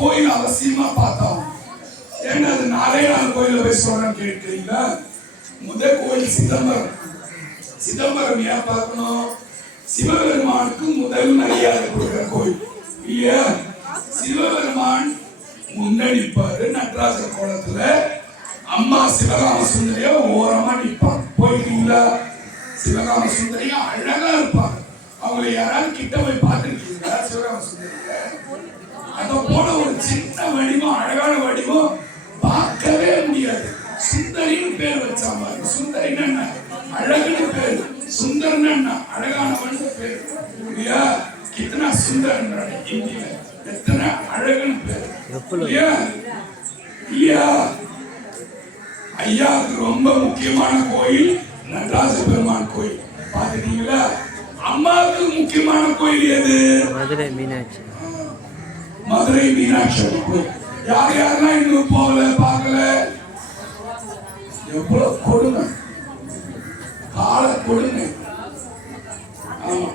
கோயில் அவசியமா பார்த்தோம். ஏன்னா அது 4 கோயில போய் சொல்றேன் கேட்கிறீங்களா? முதல் கோயில் சிதம்பரம். சிதம்பரம் ஏன் பார்க்கணும்? சிவபெருமானுக்கு முதல் மரியாதை கொடுக்கிற கோயில் இல்லையா? சிவபெருமான் முன்னணிப்பாரு நடராஜர் கோலத்துல, அம்மா சிவகாம சுந்தரியா ஓரமா நிற்பாங்க. போயிருக்கீங்களா? சிவகாம சுந்தரியா அழகா இருப்பாங்க. அவங்களை யாராவது கிட்ட போய் பார்த்துருக்கீங்களா? சிவகாம சுந்தரியில அத போல ஒரு சின்ன வடிவம், அழகான வடிவம் பார்க்கவே முடியாது. சுந்தரின்னு பேர் வச்சா மாதிரி. சுந்தரின்னு என்ன? அழகுன்னு பேரு. சுந்தர்ன்னு என்ன? அழகானவன் பேரு இல்லையா? கித்தனா சுந்தர் இந்தியில எத்தனை அழகுன்னு பேரு இல்லையா? இல்லையா? ஐயாவுக்கு ரொம்ப முக்கியமான கோயில் நடராஜ பெருமான் கோயில். பாத்துட்டீங்களா? அம்மாவுக்கு முக்கியமான கோயில் எது? மதுரை மீனாட்சி. மதுரை மீனாட்சி கோயில். யார் யாரெல்லாம் இன்னும் போகல பார்க்கல? எவ்வளவு கொடுமை, கால கொடுமை. ஆமா,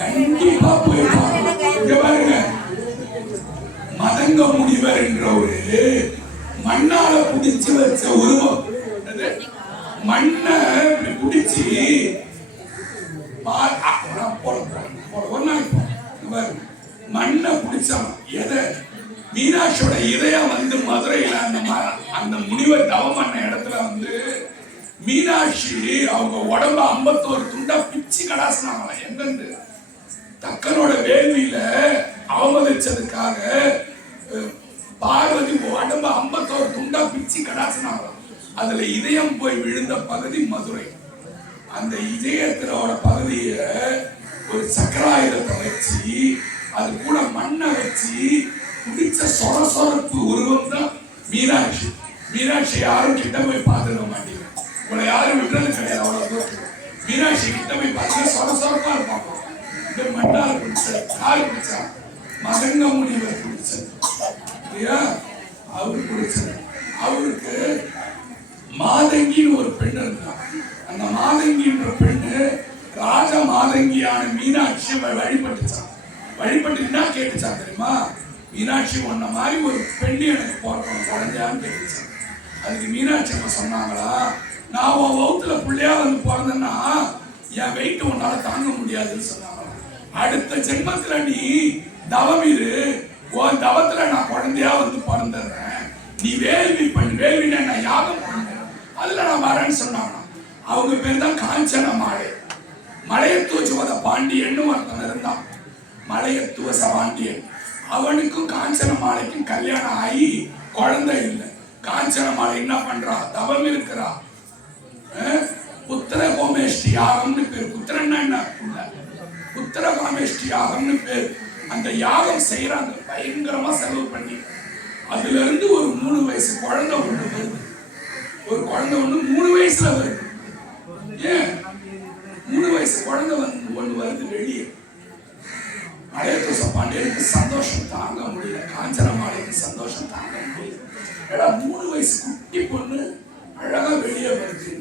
கண்டிப்பா போய் பாருங்க. மதங்க முனிவர் என்ற ஒரு மண்ணால புடிச்சு வச்ச உருவம். மண்ணை புடிச்சு மண்ணை புடிச்சான். எதை? மீனாட்சியோட இதயம் வந்து மதுரையில அந்த முனிவர் தவம் பண்ண இடத்துல வந்து மீனாட்சி அவங்க உடம்ப 51 துண்டா பிச்சு கடாசினாங்களாம். எங்கிருந்து? தக்கனோட வேள்வியில அவமதிச்சதுக்காக பார்வதி உடம்ப 51 துண்டா பிச்சு கடாசினாங்களாம். அதுல இதயம் போய் விழுந்த பகுதி மதுரை. அந்த இதயத்தினோட பகுதிய ஒரு சக்கராயுதத்தை வச்சு அது கூட மண்ணை வச்சு குடிச்ச சொரசொரப்பு உருவம் தான் மீனாட்சி. மீனாட்சி யாரும் கிட்ட போய் பார்த்துக்க மாட்டீங்க. உங்களை யாரும் விடுறது கிடையாது. அவ்வளவு மீனாட்சி கிட்ட போய் பார்த்து சொரசொரப்பா இருப்பாங்க. இந்த மண்ணால குடிச்சது யாரு குடிச்சா? மதங்க முனிவர் குடிச்சது இல்லையா? அவரு குடிச்சது. அவருக்கு மாதங்கின்னு ஒரு பெண் இருந்தான். அந்த மாதங்கின்ற பெண்ணு ராஜ மாதங்கியான மீனாட்சி வழிபட்டுச்சான். வழிபட்டுன்னா கேட்டுச்சான் தெரியுமா? மீனாட்சி ஒன்ன மாதிரி ஒரு பெண்ணு எனக்கு பிறக்கணும் குழந்தையான்னு கேட்டுச்சான். அதுக்கு மீனாட்சி அம்மா சொன்னாங்களா, நான் உன் வகுத்துல பிள்ளையா வந்து பிறந்தேன்னா என் வெயிட் உன்னால தாங்க முடியாதுன்னு சொன்னாங்களா. அடுத்த ஜென்மத்துல நீ தவம் இரு, உன் தவத்துல நான் குழந்தையா வந்து பிறந்துடுறேன், நீ வேள்வி பண்ணு, வேள்வினா நான் யாகம் பண்ணேன், அதுல நான் வரேன்னு சொன்னாங்க. அவங்க பேர் தான் காஞ்சன மாலை. மலையத்துவ பாண்டியன்னு ஒருத்தன் இருந்தான். மலையத்துவ பாண்டியன். அவனுக்கும் காஞ்சன மாலைக்கும் கல்யாணம் ஆகி குழந்தை இல்லை. காஞ்சன மாலை என்ன பண்றா? தவம் இருக்கிறா. புத்திர கோமேஷ்டி யாகம்னு பேர். புத்திரன்னா என்ன? புத்திர கோமேஷ்டி யாகம்னு பேர். அந்த யாகம் செய்யறாங்க பயங்கரமா செலவு பண்ணி. அதுல இருந்து ஒரு 3 வயசு குழந்தை ஒண்ணு வருது. ஒரு குழந்தை ஒண்ணு 3 வயசுல வருது. ஏன் 3 வயசு குழந்தை ஒண்ணு வருது வெளியே. மலையத்துவ பாண்டியனுக்கு சந்தோஷம் தாங்க முடியல. காஞ்சன மாலைக்கு சந்தோஷம் தாங்க முடியல. ஏடா 3 வயசு குட்டி பொண்ணு அழகா வெளியே வருது.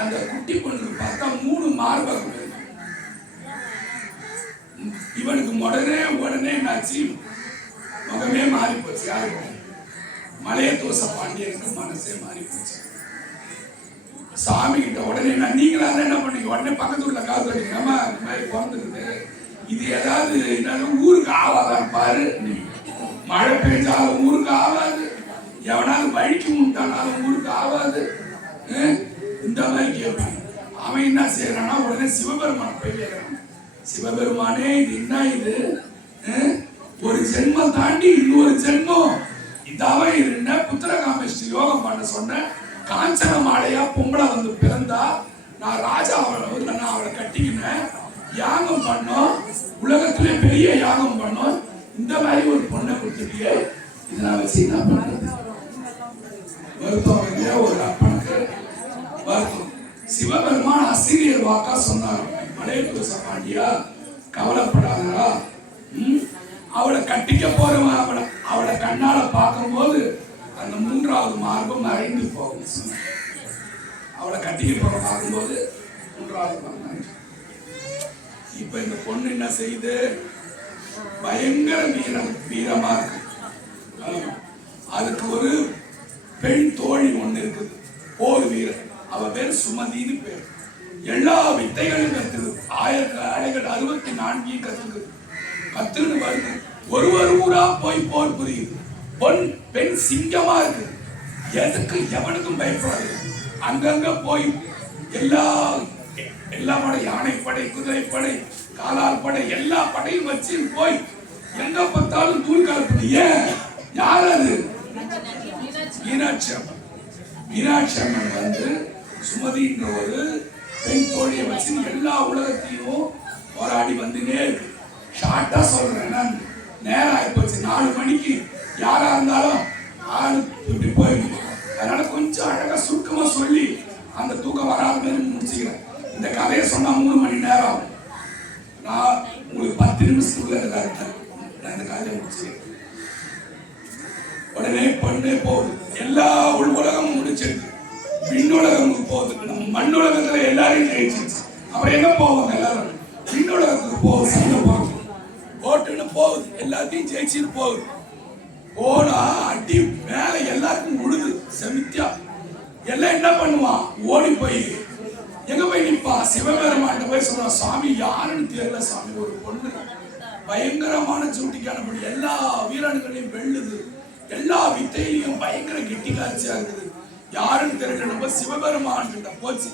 அந்த குட்டி பொண்ணுக்கு பார்த்தா 3 மார்பகம் இருக்கு. இவனுக்கு உடனே என்னாச்சு? முகமே மாறி போச்சு. யாருக்கும்? மலையத்துவ பாண்டியனுக்கு மனசே மாறி போச்சு. சாமி கிட்ட உடனே நீங்களா என்ன பண்ணீங்க? உடனே பக்கத்து வீட்டுல காத்து அடிக்கிறமா இந்த மாதிரி பிறந்துருக்குது, இது ஏதாவது ஊருக்கு ஆவாதான் பாரு. மழை பெஞ்சாலும் ஊருக்கு ஆகாது, எவனாலும் வழிக்கு முட்டானாலும் ஊருக்கு ஆகாது, இந்த மாதிரி கேட்பாங்க. அவன் என்ன செய்யறான்னா உடனே சிவபெருமான போய் கேட்கிறான். சிவபெருமானே இது என்ன? இது ஒரு ஜென்மம் தாண்டி இன்னொரு ஜென்மம் இதாவே இருந்த புத்திர காமேஷ்டி யோகம் பண்ண சொன்ன காஞ்சன மாலையா பொம்பளை வந்து பிறந்தா நான் ராஜா அவளை கட்டிக்கினேன், யாகம் பண்ணோம், உலகத்திலே பெரிய யாகம் பண்ணோம், இந்த மாதிரி ஒரு பொண்ணை கொடுத்துட்டியே, இதெல்லாம் வச்சு என்ன பண்றது? வருத்தம் இல்லையா? ஒரு அப்பனுக்கு வருத்தம். சிவபெருமான் ஆசிரியர் வாக்கா சொன்னார், மலையத்துவ பாண்டியா கவலைப்படாதா, அவளை கட்டிக்க போறவன் அவளை கண்ணால பார்க்கும் போது அந்த 3வது மார்பம் மறைந்து போகும். அவளை கட்டிக்க போற பார்க்கும்போது 3வது மார்பம். இப்ப இந்த பொண்ணு என்ன செய்யுது? பயங்கர வீரமா இருக்கு. அதுக்கு ஒரு பெண் தோழி ஒண்ணு இருக்குது, போர் வீரர். அவ பேர் சுமதினு பேர். எல்லா வித்தைகளும் கத்துது, 1000 அலைகள் 64 கத்துக்குது. கத்துன்னு வருது, ஒரு ஊரா போய் போர் புரியுது. பெண் சிங்கமா இருக்கு, எதுக்கு எவனுக்கும் பயப்படாது. அங்கங்க போய் எல்லா படை, யானைப்படை, குதிரைப்படை, காலால் படை, எல்லா படையும் வச்சு போய் எங்க பார்த்தாலும் தூள் கலப்புது. ஏன்? யார் அது? மீனாட்சி அம்மன். மீனாட்சி அம்மன் வந்து சுமதின்ற ஒரு பெண் தோழியை வச்சு எல்லா உலகத்தையும் போராடி வந்துனே இருக்கு. ஷார்ட்டா சொல்றேன், நேரம் ஆயிப்போச்சு. 4 மணிக்கு யாரா இருந்தாலும் ஆளு இப்படி போயிடும். அதனால கொஞ்சம் அழகா சுருக்கமா சொல்லி அந்த தூக்கம் வராத மாதிரி முடிச்சுக்கிறேன். இந்த கதையை சொன்னா 3 மணி நேரம் ஆகும். நான் உங்களுக்கு 10 நிமிஷத்துக்குள்ள இந்த கதையை முடிச்சுக்கிறேன். உடனே பொண்ணே போகுது, எல்லா உலகமும் முடிச்சிருக்கு, விண்ணுலகமுக்கு போகுது. நம்ம மண்ணுலகத்துல எல்லாரையும் ஜெயிச்சிருச்சு. அப்புறம் எங்க போவாங்க? எல்லாரும் விண்ணுலகத்துக்கு போகுது. சண்டை போட்டுன்னு போகுது, எல்லாத்தையும் ஜெயிச்சுட்டு போகுது. போனா அடி மேல எல்லாருக்கும் உழுது செமித்தியா. எல்லாம் என்ன பண்ணுவான்? ஓடி போய் எங்க போய் நிப்பா? சிவபெருமான் போய் சொல்றான், சாமி யாருன்னு தெரியல சாமி, ஒரு பொண்ணு பயங்கரமான சூட்டிக்கானபடி எல்லா வீரர்களையும் வெல்லுது, எல்லா வித்தையிலையும் பயங்கர கெட்டிக்காட்சியா இருக்குது, யாருன்னு தெரியல. நம்ம சிவபெருமான் கிட்ட போச்சு,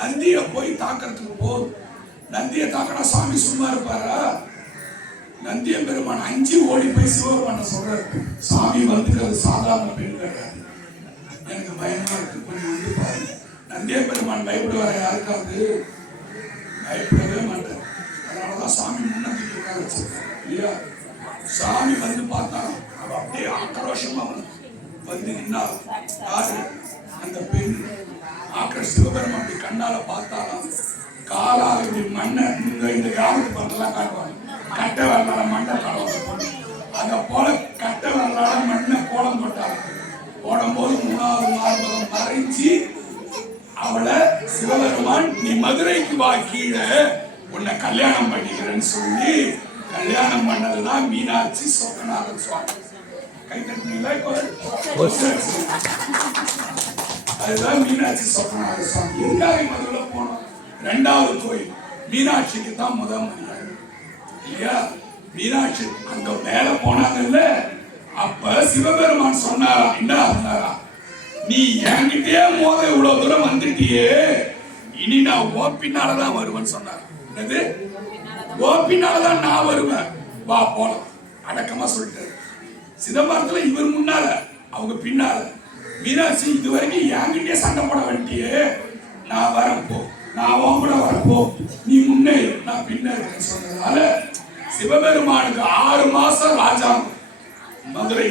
நந்திய போய் தாக்கிறதுக்கு போகுது. நந்திய தாக்கினா சாமி சும்மா இருப்பாரா? நந்திய பெருமான் 5 ஓடி போய் சிவபெருமான சொல்றாரு, சாமி வந்துக்கிறது சாதாரண பெண் கிடையாது, எனக்கு பயமா இருக்கு, கொஞ்சம் வந்து பாருங்க. நந்திய பெருமான் பயப்படுவார? யாருக்காவது பயப்படவே மாட்டார். அதனாலதான் சாமி முன்னாடி உட்கார வச்சிருக்காரு இல்லையா? சாமி வந்து பார்த்தா அவ அப்படியே ஆக்ரோஷமா வந்து நின்னாரு. யாரு? அந்த பெண். சிவபெருமான் அப்படி கண்ணால பார்த்தாலும் காலால் இப்படி மண்ணை இந்த கிராமத்து பக்கம்லாம் காட்டுவாங்க, கட்டை வரலாட மண்ணை காலம், அத போல கட்டை வரலாட மண்ணை கோலம் போட்டாங்க. போடும்போது 3வது மார்பகம் மறைஞ்சி அவளை சிவபெருமான், நீ மதுரைக்கு வா, கீழே உன்னை கல்யாணம் பண்ணிக்கிறேன்னு சொல்லி கல்யாணம் பண்ணதுதான் மீனாட்சி சொக்கநாதர் சுவாமி. கை தட்டினீங்களா? அதுதான் மீனாட்சி சொக்கநாதர் சுவாமி. எதுக்காக மதுரை போனோம்? 2வது கோயில் மீனாட்சிக்கு தான் முதல் மரியாதை இல்லையா? மீனாட்சி அங்க மேல போனாங்கல்ல, அப்ப சிவபெருமான் சொன்னாரா, என்ன சொன்னாரா, நீ என்கிட்டயே மோத இவ்வளவு தூரம் வந்துட்டியே, இனி நான் ஓப்பினாலதான் வருவேன்னு சொன்னார். என்னது? ஓப்பினாலதான் நான் வருவேன், வா போலாம். அடக்கமா சொல்லிட்டாரு. சிதம்பரத்துல இவர் முன்னால, அவங்க பின்னால. மீனாட்சி இதுவரைக்கும் என்கிட்டயே சண்டை போட வேண்டியே, நான் வரேன் போ, நான் உன் கூட வரப்போ, நீ முன்னே நான் பின்னே சொன்னதால சிவபெருமானுக்கு 6 மாசம் ராஜாங்கம் மதுரை,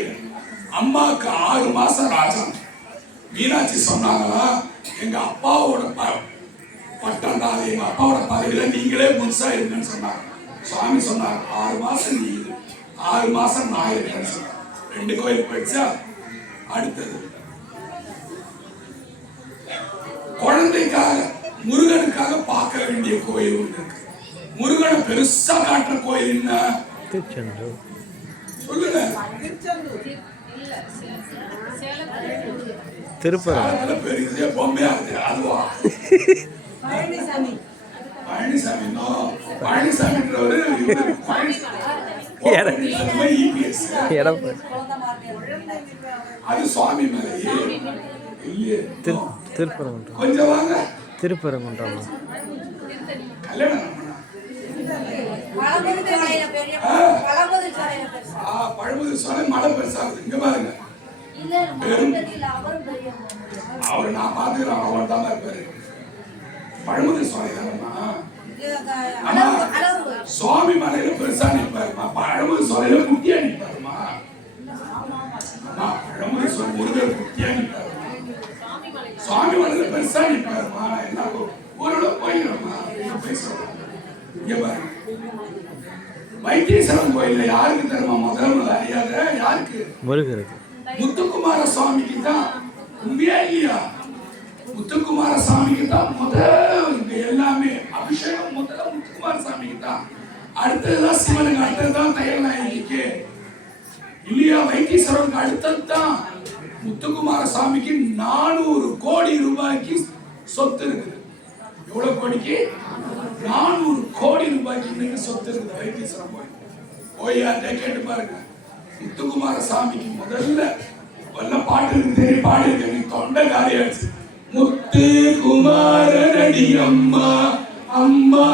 அம்மாவுக்கு 6 மாசம் ராஜாங்கம். மீனாட்சி சொன்னாங்களா, எங்க அப்பாவோட பட்டம் தான், எங்க அப்பாவோட பதவியில நீங்களே முழுசா இருங்கன்னு சொன்னாங்க. சுவாமி சொன்னாங்க 6 மாசம் நீ இரு, 6 மாசம் நான் இருக்கேன்னு சொன்னாங்க. 2 கோயில் போயிடுச்சா? அடுத்தது குழந்தைக்காக முருகனுக்காக பார்க்க வேண்டிய கோயில் ஒன்று இருக்கு. முருகனை பெருசா காட்டுற கோயில் என்ன? சொல்லுங்க. திருப்பதி பெரிய பொம்மையா இருக்கு, அதுவா? பழனிசாமி. பழனிசாமின்றவரு அது சுவாமி மலை. கொஞ்சம் வாங்க. திருப்பரங்குன்றம். கல்யாணம் பழமுதிர் சோலை மலை பெருசாகுது. இங்க பாருங்க, அவரு நான் பாத்துக்கிறேன், அவர் தான் இருப்பாரு. பழமுதிர் சோலை தானம்மா. சுவாமி மலையில பெருசா நிற்பாருமா, பழமுதிர் சோலையில குட்டியா நிற்பாருமா. பழமுதிர் சோலை முருகர் குட்டியா நிற்பாரு, சுவாமி மலையில பெருசா நிற்பாருமா. என்ன ஊரோட போயிடுறோமா? இங்க பாருங்க, வைத்தீஸ்வரன் கோயில்ல யாருக்கு தருமா முதல்ல அறியாத? யாருக்கு? முருகருக்கு. முத்துக்குமார சுவாமிக்கு தான். உண்மையா இல்லையா? முத்துக்குமார சாமிக்கு தான் முதல் எல்லாமே அபிஷேகம், முதல்ல முத்துக்குமார சாமிக்கு தான். அடுத்ததுதான் சிவனுக்கு, அடுத்ததுதான் தையல் நாயகிக்கு இல்லையா, வைத்தீஸ்வரனுக்கு அடுத்ததுதான் முத்துக்குமார சாமிக்கு 400 கோடி ரூபாய்க்கு சொத்து இருக்குது. எவ்வளவு கோடிக்கு? 400 கோடி ரூபாய்க்கு இன்னைக்கு சொத்து இருக்குது வைத்தீஸ்வரன் கோயில். போய் யார்கிட்ட கேட்டு பாருங்க. முத்துக்குமார சாமிக்கு முதல்ல வல்ல பாட்டு தெரியும், பாடி இருக்க, நீ தொண்டை காலியாச்சு. முத்து குமாரனடி அம்மா அம்மா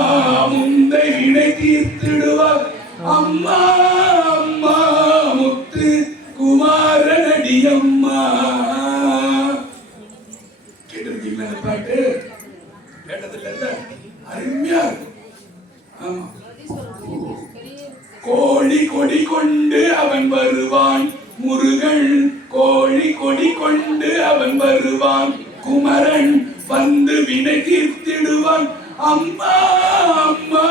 முந்தை வினை தீர்த்திடுவார் அம்மா அம்மா முத்து குமாரனடி அம்மா. கேட்டிருக்கீங்களா அந்த பாட்டு? கேட்டதில்ல? அருமையா இருக்கும். ஆமா. கோழி கொடி கொண்டு அவன் வருவான் முருகன், கோழி கொடி கொண்டு அவன் வருவான் குமரன், வந்து வினை தீர்த்திடுவான் அம்மா அம்மா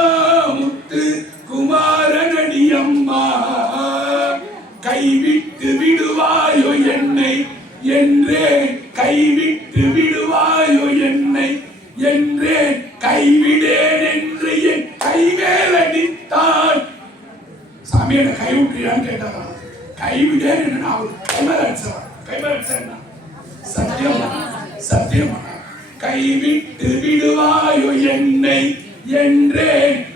முத்து குமாரனடி அம்மா. கைவிட்டு விடுவாயோ என்னை என்றே, கைவிட்டு விடுவாயோ என்னை என்றே, கைவிடேன் என்று என் கைவேல் அடித்தான். சாமி என்ன கைவிட்டுறியான்னு கேட்டாரா? கைவிடேன் என்று நான் அவரு கைமேல அடிச்சான். கைமேல அடிச்சா சத்தியமா சத்தியமா. கைவிட்டு விடுவாயோ என்னை என்றே,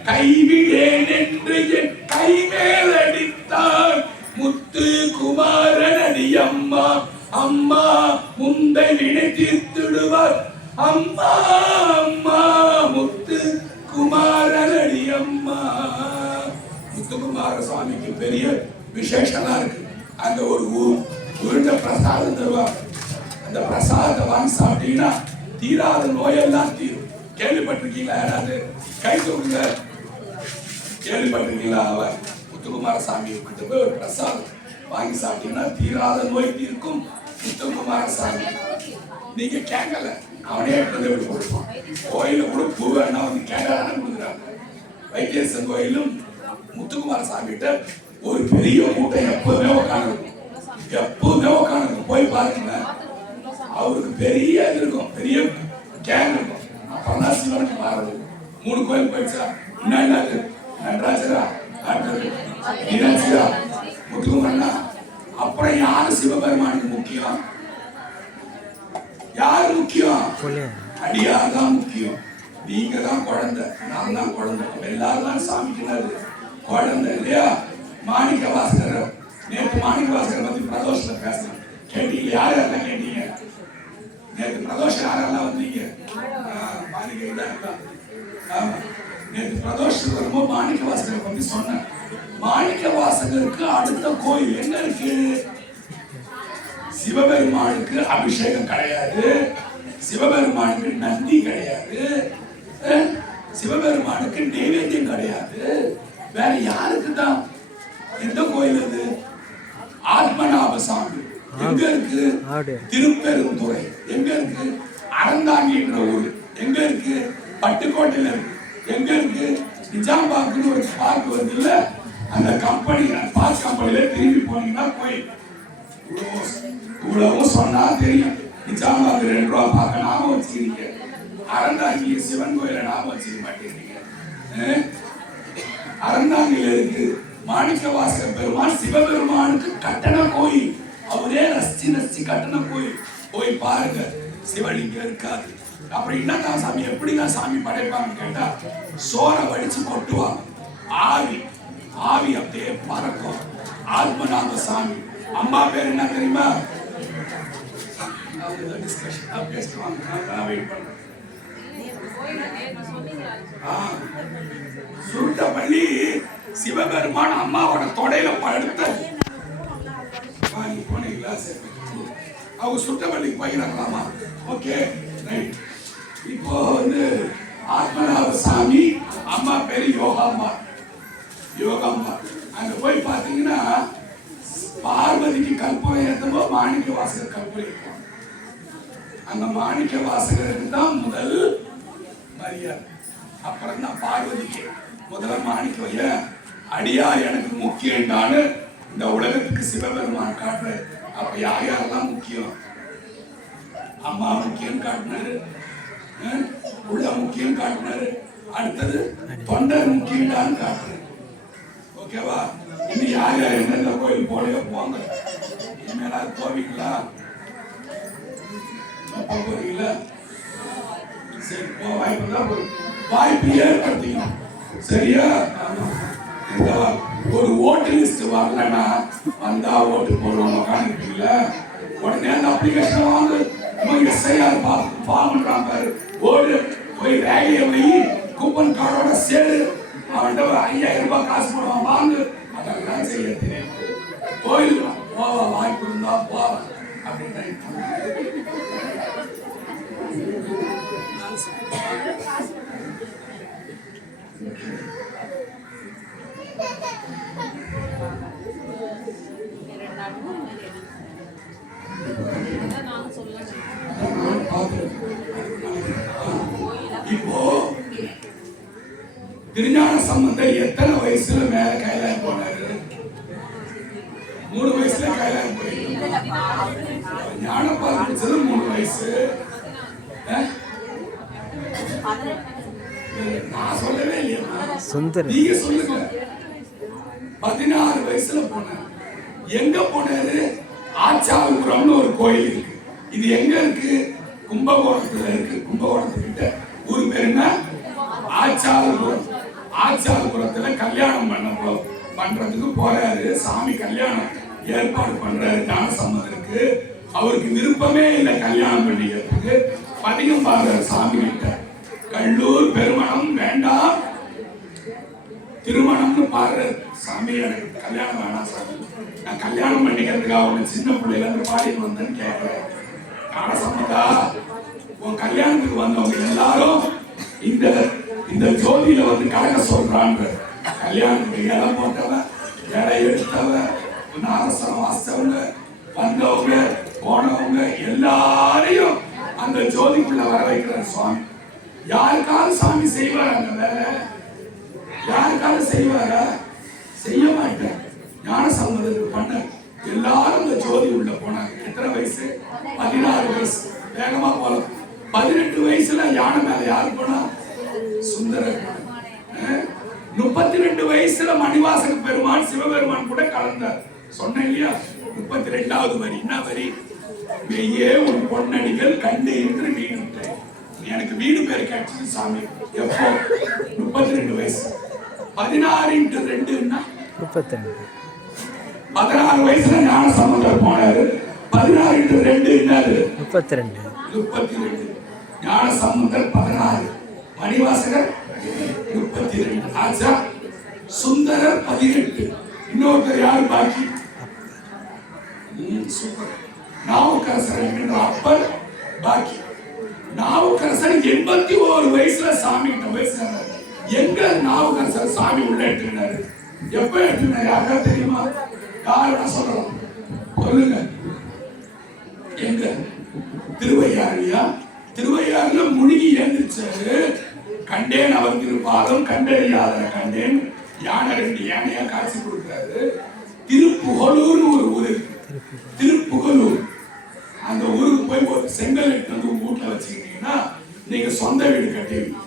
கைவிடேன் என்று என் கைமேல் அடித்தான் முத்து குமாரனடி அம்மா அம்மா முந்தை வினை தீர்த்திடுவார் அம்மா அம்மா முத்து குமாரனடி அம்மா. முத்துக்குமார சுவாமிக்கு பெரிய விசேஷமா இருக்கு. அங்க ஒரு உருண்ட பிரசாதம் தருவாங்க. அந்த பிரசாதத்தை வாங்கி சாப்பிட்டீங்கன்னா தீராத நோயெல்லாம் தீரும். கேள்விப்பட்டிருக்கீங்களா? யாராவது கை தூக்குங்க. கேள்விப்பட்டிருக்கீங்களா? அவர் முத்துக்குமார சாமி கிட்ட போய் ஒரு பிரசாதம் வாங்கி சாப்பிட்டீங்கன்னா தீராத நோய் தீர்க்கும் முத்துக்குமார சாமி. நீங்க கேட்கல, அவனே எடுத்து எப்படி கொடுப்பான். கோயில கூட பூ வேணா வந்து கேட்கலான்னு கொடுக்குறாங்க. வைத்தீஸ்வரன் கோயிலும் முத்துக்குமார சாமி கிட்ட ஒரு பெரிய கூட்டம் எப்பவுமே உட்காந்துருக்கும். எப்பவுமே உட்காந்துருக்கும். போய் பாருங்க, அவருக்கு பெரிய இது இருக்கும், பெரிய கேங் இருக்கும். அப்பதான் சிவனுக்கு மாறுது. 3 கோயில் போயிடுச்சா, என்னது நடராஜரா, மீனாட்சியா, முத்துக்குமரனா. அப்புறம் யாரு சிவபெருமானுக்கு முக்கியம்? யாரு முக்கியம்? அடியார் தான் முக்கியம். நீங்க தான் குழந்தை, நான் தான் குழந்தை, எல்லாரும் தான் சாமிக்கிறாரு குழந்தை இல்லையா? மாணிக்க வாசகர், நேற்று மாணிக்க வாசகர் பத்தி பிரதோஷத்துல பேசுறேன். கேட்டீங்க? யார் யாரெல்லாம் கேட்டீங்க? நேற்று பிரதோஷம் யாரெல்லாம் வந்தீங்க? நேற்று பிரதோஷத்துக்கு வரும்போது மாணிக்க வாசகரை பத்தி சொன்னேன். மாணிக்க வாசகருக்கு அடுத்த கோயில் எங்க இருக்கு? சிவபெருமானுக்கு அபிஷேகம் கிடையாது, சிவபெருமானுக்கு நந்தி கிடையாது, சிவபெருமானுக்கு நைவேத்தியம் கிடையாது. வேற யாருக்கு தான்? எந்த கோயில் அது? ஆத்மநாப சாமி எங்க இருக்கு? திருப்பெருந்துறை எங்க இருக்கு? அறந்தாங்கின்ற ஊர் எங்க இருக்கு? பட்டுக்கோட்டையில இருக்கு. எங்க இருக்கு? நிஜாம்பாக்குன்னு ஒரு பார்க் வருது இல்ல, அந்த கம்பெனி, அந்த பார்க் கம்பெனில திரும்பி போனீங்கன்னா கோயில். இவ்வளவும் சொன்னா தெரியும். நிஜாம்பாக்கு 2 ரூபா பார்க்க நாம வச்சுக்கிறீங்க, அறந்தாங்கி சிவன் கோயில நாம வச்சுக்க மாட்டேங்கிறீங்க. அறந்தாங்கில இருக்கு மாணிக்க வாசக பெருமான் சிவபெருமானுக்கு கட்டண கோயில். அவரே ரசிச்சு கட்டண கோயில். போய் பாருங்க, சிவலிங்கம் இருக்காது. அப்புறம் என்னதான் சாமி, எப்படிதான் சாமி படைப்பாங்க கேட்டா, சோறை வடிச்சு கொட்டுவாங்க. ஆவி அப்படியே பறக்கும். ஆத்மநாத சாமி. அம்மா பேர் என்ன தெரியுமா? சுருட்டப்பள்ளி சிவபெருமான் அம்மாவோட தொடையில படுத்த போனீங்களா? அவங்க சுருட்டப்பள்ளிக்கு போயிடலாமா? Okay right. இப்போ வந்து ஆத்மநாத சாமி, அம்மா பேரு யோகாம்மா. அங்க போய் பாத்தீங்கன்னா பார்வதிக்கு கற்பூரம் ஏற்றப்போ மாணிக்க வாசகர் கற்பூரம் இருக்கும். அந்த மாணிக்க வாசகருக்கு தான் முதல் மரியாதை. அப்புறம் தான் பார்வதிக்கு. முதல்ல மாணிக்க அடியா எனக்கு முக்கியம்டான்னு இந்த உலகத்துக்கு சிவபெருமான் காட்டுறாரு. அப்ப யாரெல்லாம் முக்கியம்? அம்மா முக்கியம் காட்டினாரு, உள்ள முக்கியம் காட்டினாரு. அடுத்தது தொண்டர் முக்கியம்டான்னு காட்டுறாரு. ஓகேவா? இன்னும் யார் யார் எந்தெந்த கோயில் போலையோ போங்க. இனிமேலாவது போவீங்களா? போறீங்களா? சரி, போ. வாய்ப்பு தான் வாய்ப்பு ஏற்படுத்திக்கணும். சரியா? இந்த ஒரு ஓட்டு லிஸ்ட் வரலன்னா வந்தா ஓட்டு போடுவாங்க காணிப்பீங்களா? உடனே அந்த அப்ளிகேஷன் வாங்க. எஸ்ஐஆர் ஃபார்ம்ன்றான் பாரு. ஓடு போய் ரேகையை வை, கூப்பன் கார்டோட சேரு. அவன்கிட்ட 5000 ரூபாய் காசு போடுவான், வாங்கு. அதெல்லாம் செய்ய தெரியும். கோயிலுக்கு போவா, வாய்ப்பு இருந்தா போவா அப்படின்னு. இப்போ திருஞான சம்பந்தர் எத்தனை வயசுல மேல கைலாயம் போனாரு? 3 வயசுல கைலாயம் போயிருக்காரு. ஞானப்பால் குடிச்சது 3 வயசு. நான் சொல்லவே இல்லையா? நீங்க சொல்லுங்க. 16 வயசுல போனாரு. எங்க போனாரு? ஆச்சாரபுரம்னு ஒரு கோயில் இருக்கு. இது எங்க இருக்கு? கும்பகோணத்துல இருக்கு. கும்பகோணத்துக்கிட்ட ஊர் பேர் என்ன? ஆச்சாரபுரம். ஆச்சாரபுரத்துல கல்யாணம் பண்றதுக்கு போறாரு. சாமி கல்யாணம் ஏற்பாடு பண்றாரு ஞானசம்பந்தருக்கு. அவருக்கு விருப்பமே இல்லை கல்யாணம் பண்ணிக்கிறதுக்கு. பதிகம் பாடுறாரு சாமி கிட்ட. கல்லூர் பெருமணம் வேண்டாம், திருமணம்னு பாடுறாரு. சாமி எனக்கு கல்யாணம் வேணாம் சாமி, நான் கல்யாணம் பண்ணிக்கிறதுக்காக உன்னை சின்ன பிள்ளைல இருந்து பாடிட்டு வந்தேன்னு கேட்கிறேன். ஞானசம்பந்தா, உன் கல்யாணத்துக்கு வந்தவங்க எல்லாரும் இந்த இந்த ஜோதியில வந்து கலக்க சொல்றாங்க. கல்யாணத்துக்கு இடம் போட்டவன், இலை எடுத்தவன், நாரசனம் வாசித்தவங்க, வந்தவங்க போனவங்க எல்லாரையும் அந்த ஜோதிக்குள்ள வர வைக்கிறார் சுவாமி. யாருக்காவது சாமி செய்வார் அந்த வேலை? யாருக்காவது செய்வாரா? செய்ய மாட்டேன். ஞானசம்பந்தருக்கு பண்ண எல்லாரும் அந்த ஜோதி உள்ள போனாங்க. எத்தனை வயசு? 16 வயசு. வேகமா போல. 18 வயசுல யானை மேல யாரு போனா? சுந்தரர். 32 வயசுல மணிவாசக பெருமான் சிவபெருமான் கூட கலந்தார். சொன்னேன் இல்லையா? 32வது வரி. என்ன வரி? மெய்யே உன் பொன்னடிகள் கண்டு என்று வீடு. எனக்கு வீடு பேர் கிடைச்சது சாமி. எப்போ? 32 வயசு. 16 × 2 32. 16 வயசுல ஞானசம்பந்தர் போனாரு. 16 × 2 என்னது? 32. 32. ஞானசம்பந்தர் 16, மணிவாசகர் 32. ஆச்சா? சுந்தரர் 18. இன்னொருத்தர் யாரு பாக்கி? சூப்பர். நாவுக்கரசர் என்கின்ற அப்பர் பாக்கி. நாவுக்கரசர் 81 வயசுல சாமி கிட்ட பேசுறாரு. எங்க நாவுக்கரசர் சாமி உள்ள எடுத்துக்கிட்டாரு? எப்ப எடுத்துக்கிட்டாரு? யாருக்கா தெரியுமா? யாரோட சொல்லலாம் சொல்லுங்க. எங்க? திருவையாறுயா? திருவையாறுல முழுகி எழுந்திருச்சாரு. கண்டேன் அவர் திருப்பாதம் கண்டறியாத கண்டேன். யானை 2 யானையா காட்சி கொடுக்கிறாரு. திருப்புகலூர்னு ஒரு ஊர் இருக்கு. திருப்புகலூர். அந்த ஊருக்கு போய் ஒரு செங்கல் எடுத்து வந்து உங்க வீட்டுல வச்சுக்கிட்டீங்கன்னா நீங்க சொந்த வீடு கட்டிடுவீங்க.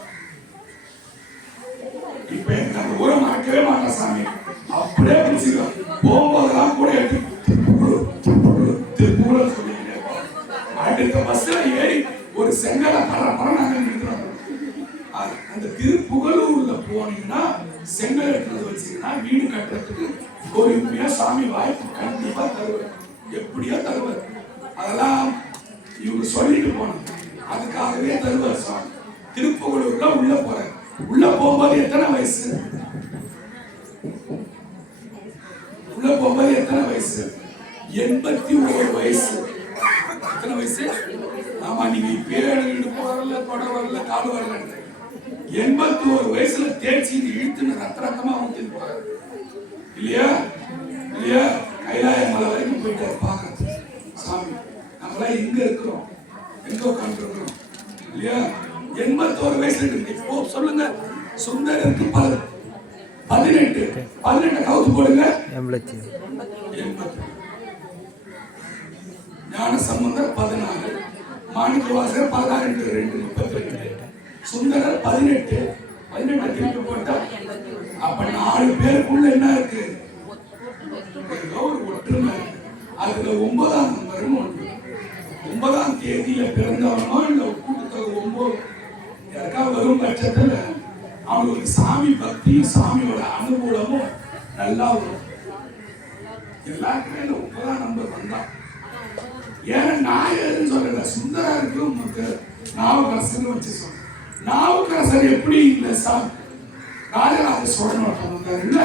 இப்ப எனக்கு அந்த ஊரை மறக்கவே மாட்டேன் சாமி. அப்படியே பிடிச்சிருக்கோம். போகும்போதெல்லாம் கூட எடுத்து திருப்புகலூர் சொல்லிக்கிட்டே போறோம். அடுத்த பஸ்ல ஏறி ஒரு செங்கலை பரநாங்க நிற்கிறோம். அந்த திருப்புகலூர்ல போனீங்கன்னா செங்கல் எடுத்து வச்சீங்கன்னா வீடு கட்டுறதுக்கு கோரிக்கையா சாமி வாய்ப்பு கண்டிப்பா தருவார். எப்படியா தருவார். அதெல்லாம் இவங்க சொல்லிட்டு போனாங்க. அதுக்காகவே தருவார் சாமி. திருப்புகலூர்ல உள்ள போறாரு. உள்ள போகும்போது எத்தனை வயசு? உள்ள போகும்போது எத்தனை வயசு? 81 வயசு. எத்தனை வயசு? ஆமா, நீங்க இப்ப போறல, தொட வரல, காடு வரல. 81 வயசுல தேய்ச்சி இழுத்துன்னு ரத்தமா ஊத்திட்டு போறாரு. இல்லையா? இல்லையா? கைலாய மலை வரைக்கும் போயிட்டாரு பாக்குறது சாமி. நம்மளாம் எங்க இருக்கிறோம்? எங்க உட்காந்து இருக்கிறோம்? இல்லையா? 81 வயசுல இருக்கு. இப்போ சொல்லுங்க. சுந்தரருக்கு 18. 18 கவுத்து போடுங்க. 80. ஞானசம்பந்தர் 16, மாணிக்கவாசகர் 16 × 2 32. சுந்தரர் 18. 18 திருப்பி போட்டா அப்ப 4 பேருக்குள்ள என்ன இருக்கு? ஏதோ ஒரு ஒற்றுமை இருக்கு. அதுல 9ஆம் நம்பர்னு ஒன்று. 9ஆம் தேதியில பிறந்தவனோ இல்ல கூட்டத்தொகை 9 யாருக்கா வரும் பட்சத்துல அவங்களுக்கு சாமி பக்தியும் சாமியோட அனுகூலமும் நல்லா வரும். எல்லாருக்குமே இந்த 9ஆம் நம்பர் வந்தா ஏன்னா நாயன்னு சொல்லல, சுந்தரா இருக்கு உங்களுக்கு நாவுக்கரசர் வச்சு சொல்ற. நாவுக்கரசர் எப்படி இந்த ராஜராஜ சோழன் வந்தார் இல்ல,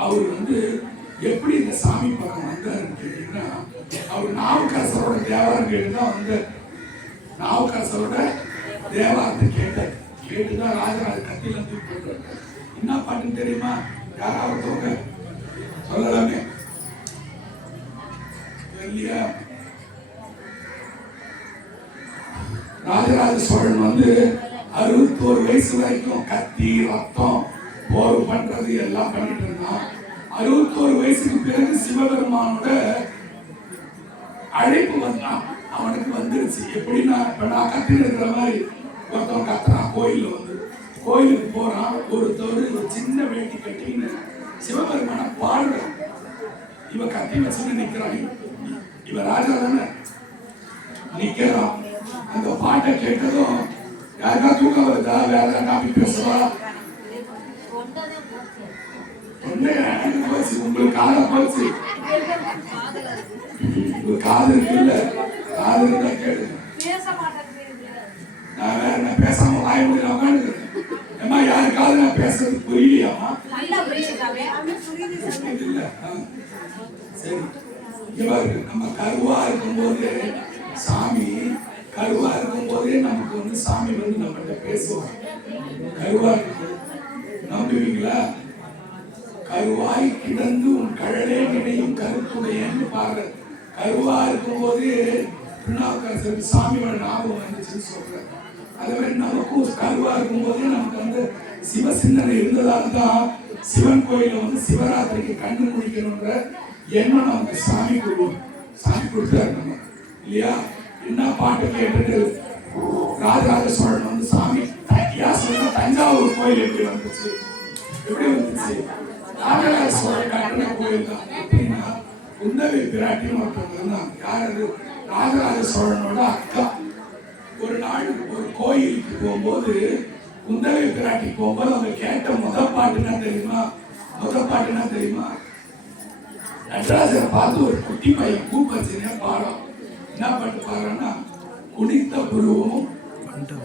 அவர் எப்படி இந்த சாமி பக்கம் வந்தாருன்னு கேட்டீங்கன்னா, அவர் நாவுக்கரசரோட தேவாரம் கேட்டுதான் வந்தார். நாவுக்கரசரோட தேவாரத்தை கேட்டுதான் ராஜராஜ கத்தியில தூக்கி போட்டார். என்ன பாட்டுன்னு தெரியுமா? யாராவது தோங்க சொல்லலாமே இல்லையா? ராஜராஜ சோழன் 61 வயசு வரைக்கும் கத்தி ரத்தம் போர் பண்றது எல்லாம் பண்ணிட்டு இருந்தான். 61 வயசுக்கு பிறகு சிவபெருமானோட அழைப்பு வந்தான், அவனுக்கு வந்துருச்சு. எப்படின்னா, இப்ப நான் கத்தில இருக்கிற மாதிரி ஒருத்தவன் கத்துறான். கோயிலுக்கு போறான், ஒரு சின்ன வேட்டி கட்டின்னு சிவபெருமான பாடுறான். இவன் கத்தி வச்சுன்னு நிக்கிறான். இவன் ராஜா தானே நிக்கிறான். அந்த பாட்டை கேட்டதும் யாருக்கா தூக்கம் வருதா? வேற காப்பி பேசுவா? உங்களுக்கு காதை போச்சு, உங்களுக்கு காது இருக்குல்ல, காது இருந்தா கேளு. நான் வேற என்ன பேசாம வாய முடியல உட்காந்து. ஏமா யாருக்காவது நான் பேசுறது புரியலையாமா? இல்ல சரி, நம்ம கருவா இருக்கும்போது சாமி கருவா இருக்கும்போதே நமக்கு சாமி நம்மகிட்ட பேசுவோம். கருவா இருக்கு நம்புவீங்களா? கருவாய் கிடந்து உன் கழலே நினையும் கருத்துடையன்னு பாரு. கருவா இருக்கும்போது திருநாவுக்கரசர் சாமியோட ஞாபகம் வந்துச்சுன்னு சொல்ற. அதே மாதிரி நமக்கும் கருவா இருக்கும்போது நமக்கு சிவ சிந்தனை இருந்ததால் தான் சிவன் கோயில சிவராத்திரிக்கு கண்ணு முடிக்கணும்ன்ற எண்ணம் நமக்கு சாமி கொடுத்தாரு நம்ம இல்லையா? என்ன பாட்டு கேட்டுட்டு ராஜராஜ சோழன் சாமி தஞ்சாவூர் கோயில் எப்படி வந்துச்சு? ராஜராஜ சோழன் கட்டின கோயில் தான். எப்படின்னா, குந்தவை பிராட்டின்னு ஒருத்தவங்க இருந்தாங்க. யாரு? ராஜராஜ சோழனோட அக்கா. ஒரு நாள் ஒரு கோயிலுக்கு போகும்போது குந்தவை பிராட்டி போகும்போது அவங்க கேட்ட முதல் பாட்டுன்னா தெரியுமா? நடராஜரை பார்த்து ஒரு குட்டி பையன் கூப்பச்சினே பாடம். என்ன பாட்டு பாடுறோம்னா, குடித்த புருவமும்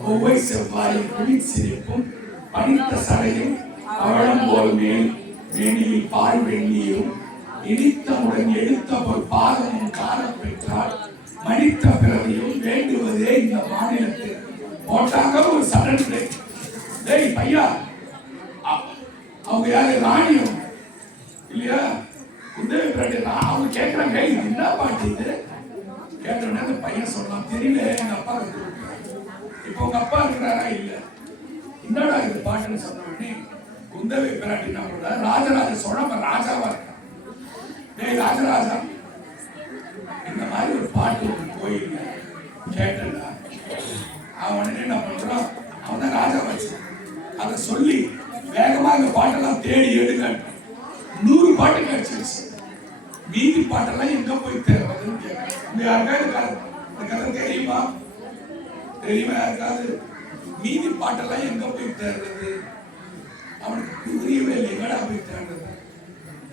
ஒவ்வை செவ்வாயும் குடி சிரிப்பும் பனித்த சடையும் அவளம் போல் மேனியில் பால் வெண்ணியும் இடித்தமுடன் எடுத்த போல் பாதமும் காண பெற்றால் மனித்த பிறவியும் வேண்டுவதே இந்த மாநிலத்தில் போட்டாங்க ஒரு சடன். டேய் பையா, அவங்க யாரு? ராணியம் இல்லையா? குந்தவை பிராட்டி. அவங்க கேட்கிறாங்க, என்ன பாட்டு இது? கேட்டோன்னே அந்த பையன் சொல்லலாம், தெரியல, எங்க அப்பா இருக்கு. இப்போ உங்க அப்பா இருக்கிறாரா? இல்ல. என்னடா இது பாட்டுன்னு சொன்ன உடனே குந்தவை பிராட்டி என்ன பண்ற? ராஜராஜ சோழன் ராஜாவா இருக்கான். டேய் ராஜராஜா, இந்த மாதிரி ஒரு பாட்டு ஒரு கோயில் கேட்டா அவன் என்ன பண்றான்? அவன் தான் ராஜா வச்சு அதை சொல்லி வேகமா இந்த பாட்டெல்லாம் தேடி எடுக்க 100 பாட்டு கிடைச்சிருச்சு. மீதி பாட்டெல்லாம் எங்க போய் தேடுறதுன்னு கேட்க யாருக்காவது இந்த கதை தெரியுமா? யாருக்காவது? மீதி பாட்டெல்லாம் எங்க போய் தேடுறது? அவனுக்கு புரியவே இல்லை. எங்கடா போய் தேடுறது?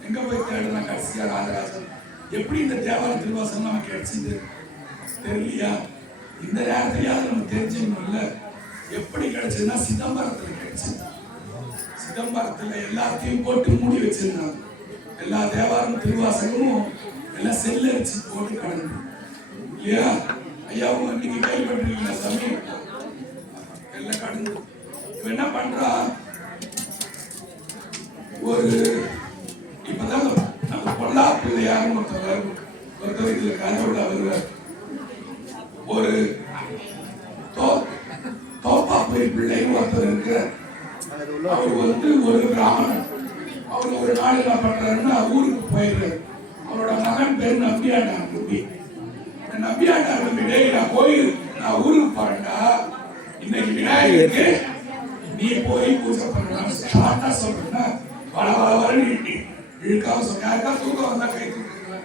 எங்க போய் தேடுறான்? கடைசியா ராஜராஜன் எப்படி இந்த தேவார திருவாசகம் நமக்கு கிடைச்சது தெரியலையா? இந்த நேரத்திலேயாவது நம்ம தெரிஞ்சுக்கணும்ல. எப்படி கிடைச்சதுன்னா சிதம்பரத்துல கிடைச்சது. சிதம்பரத்துல எல்லாத்தையும் போட்டு மூடி வச்சிருந்தாங்க. எல்லா தேவாரம் திருவாசகமும் எல்லாம் செல்லரிச்சு போட்டு கடந்து இல்லையா? ஐயாவும் நீங்க கைப்பற்றுவீங்களா சாமி? எல்லாம் கடந்து என்ன பண்றா? ஒரு இப்பதான் நம்ம பொல்லா பிள்ளையாரும் ஒருத்தர் இதுல கதையோட வருவார். ஒரு தோப்பாப்பை பிள்ளைன்னு ஒருத்தர் இருக்கிறார். அவர் ஒரு பிராமணன். அவர் ஒரு நாள் என்ன பண்றாருன்னா ஊருக்கு போயிடுறாரு. அவரோட மகன் பேர் நம்பியாண்டார் தம்பி. நம்பியாண்டார் தம்பி, நான் ஊருக்கு போறேன்டா, இன்னைக்கு விநாயகருக்கு நீ போய் பூஜை பண்ணலாம் ஷார்ட்டா சொல்றேன்னா வள வள வர நீட்டி இழுக்காம சொல்ல யாருக்கா தூக்கம் வந்தா கை தூக்குறீங்களா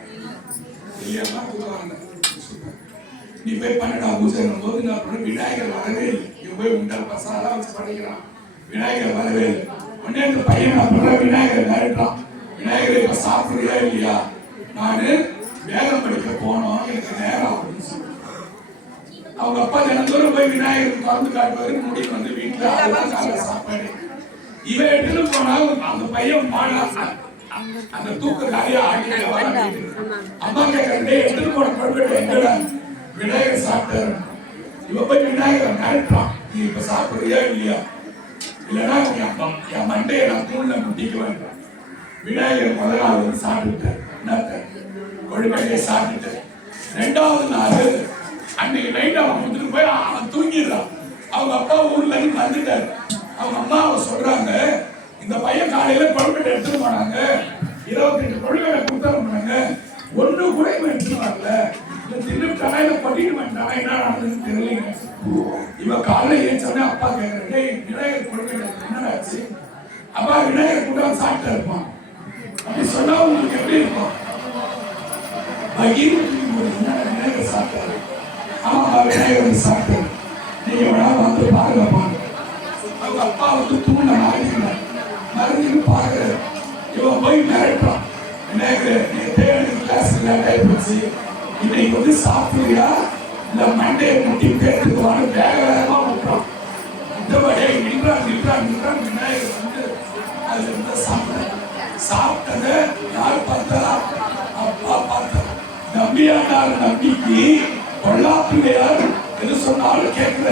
இல்லையாமா தூக்கம் வந்தா நீ போய் பண்ணடா பூஜை போது நான் பண்ண விநாயகர் வரவே இல்லை இவன் போய் உண்டால் பசாலாம் வச்சு படிக்கிறான் விநாயகர் வரவே இல்லை உடனே அந்த பையன் நான் பண்ற விநாயகர் மிரட்டுறான் விநாயகரை இப்ப சாப்பிடுறியா இல்லையா நானு வேகம் படிக்க போனோம் எனக்கு நேரம் அப்படின்னு சொல்லி அவங்க அப்பா தினந்தோறும் போய் விநாயகர் திறந்து காட்டுவாரு முடிவு வந்து வீட்டுல காலை சாப்பாடு இவன் எடுத்துட்டு போனா அந்த பையன் அந்த தூக்க காலியா ஆடி அம்மா கேட்கறே எடுத்துட்டு போன குழந்தை எங்கடா விநாயகர் சாப்பிட்டாரு இவ போய் விநாயகர் மிரட்டுறான் நீ இப்ப சாப்பிடுறியா இல்லையா இல்லைன்னா என் மண்டையை நான் தூண்ல முட்டிக்குவேன் விநாயகர் முதல் நாள் வந்து சாப்பிட்டுட்டார் கொழுக்கட்டையை சாப்பிட்டுட்டு ரெண்டாவது நாள் அன்னைக்கு நைட் அவன் கொடுத்துட்டு போய் அவன் தூங்கிடுறான் அவங்க அப்பா ஊர்ல இருந்து வந்துட்டாரு அவங்க அம்மா அவன் சொல்றாங்க இந்த பையன் காலையில கொழுக்கட்டை எடுத்துட்டு போனாங்க 28 கொழுக்கட்டை கொடுத்தாங்க ஒண்ணு கூட இவன் எடுத்துட்டு வரல தின்னு கடையில பண்ணிட்டு வந்தானா என்ன நடந்ததுன்னு தெரியலைங்க இவன் காலையில ஏற்சோடனே அப்பா கேட்கறேன் விநாயகர் கொழுக்கட்டை என்ன ஆச்சு அப்பா விநாயகர் கூட சாப்பிட்டா இருப்பான் அப்படி சொன்னா உங்களுக்கு எப்படி இருக்கும் விநாயகர் சாப்பிட்டாரு ஆமா விநாயகர் சாப்பிட்டாரு நீங்க வேணா வந்து பாருங்கப்பாங்க அவங்க அப்பா வந்து தூண்ட மறைஞ்சிட்டு பாக்குறாரு இவன் போய் மிரட்டுறான் விநாயகர் நீ தேவையான கிளாஸ் லேட் ஆகி போச்சு இன்னைக்கு வந்து சாப்பிடுறியா இல்ல மண்டையை முட்டி கேட்டுக்குவான்னு வேக வேகமா விட்டுறான் இந்த வழியை நின்றான் விநாயகர் வந்து அதுல இருந்து சாப்பிட்டத யார் பார்த்தா அப்பா பார்த்தா நம்பியாண்டார் நம்பிக்கை பொல்லாப்பிள்ளையார் எது சொன்னாலும் கேட்கிற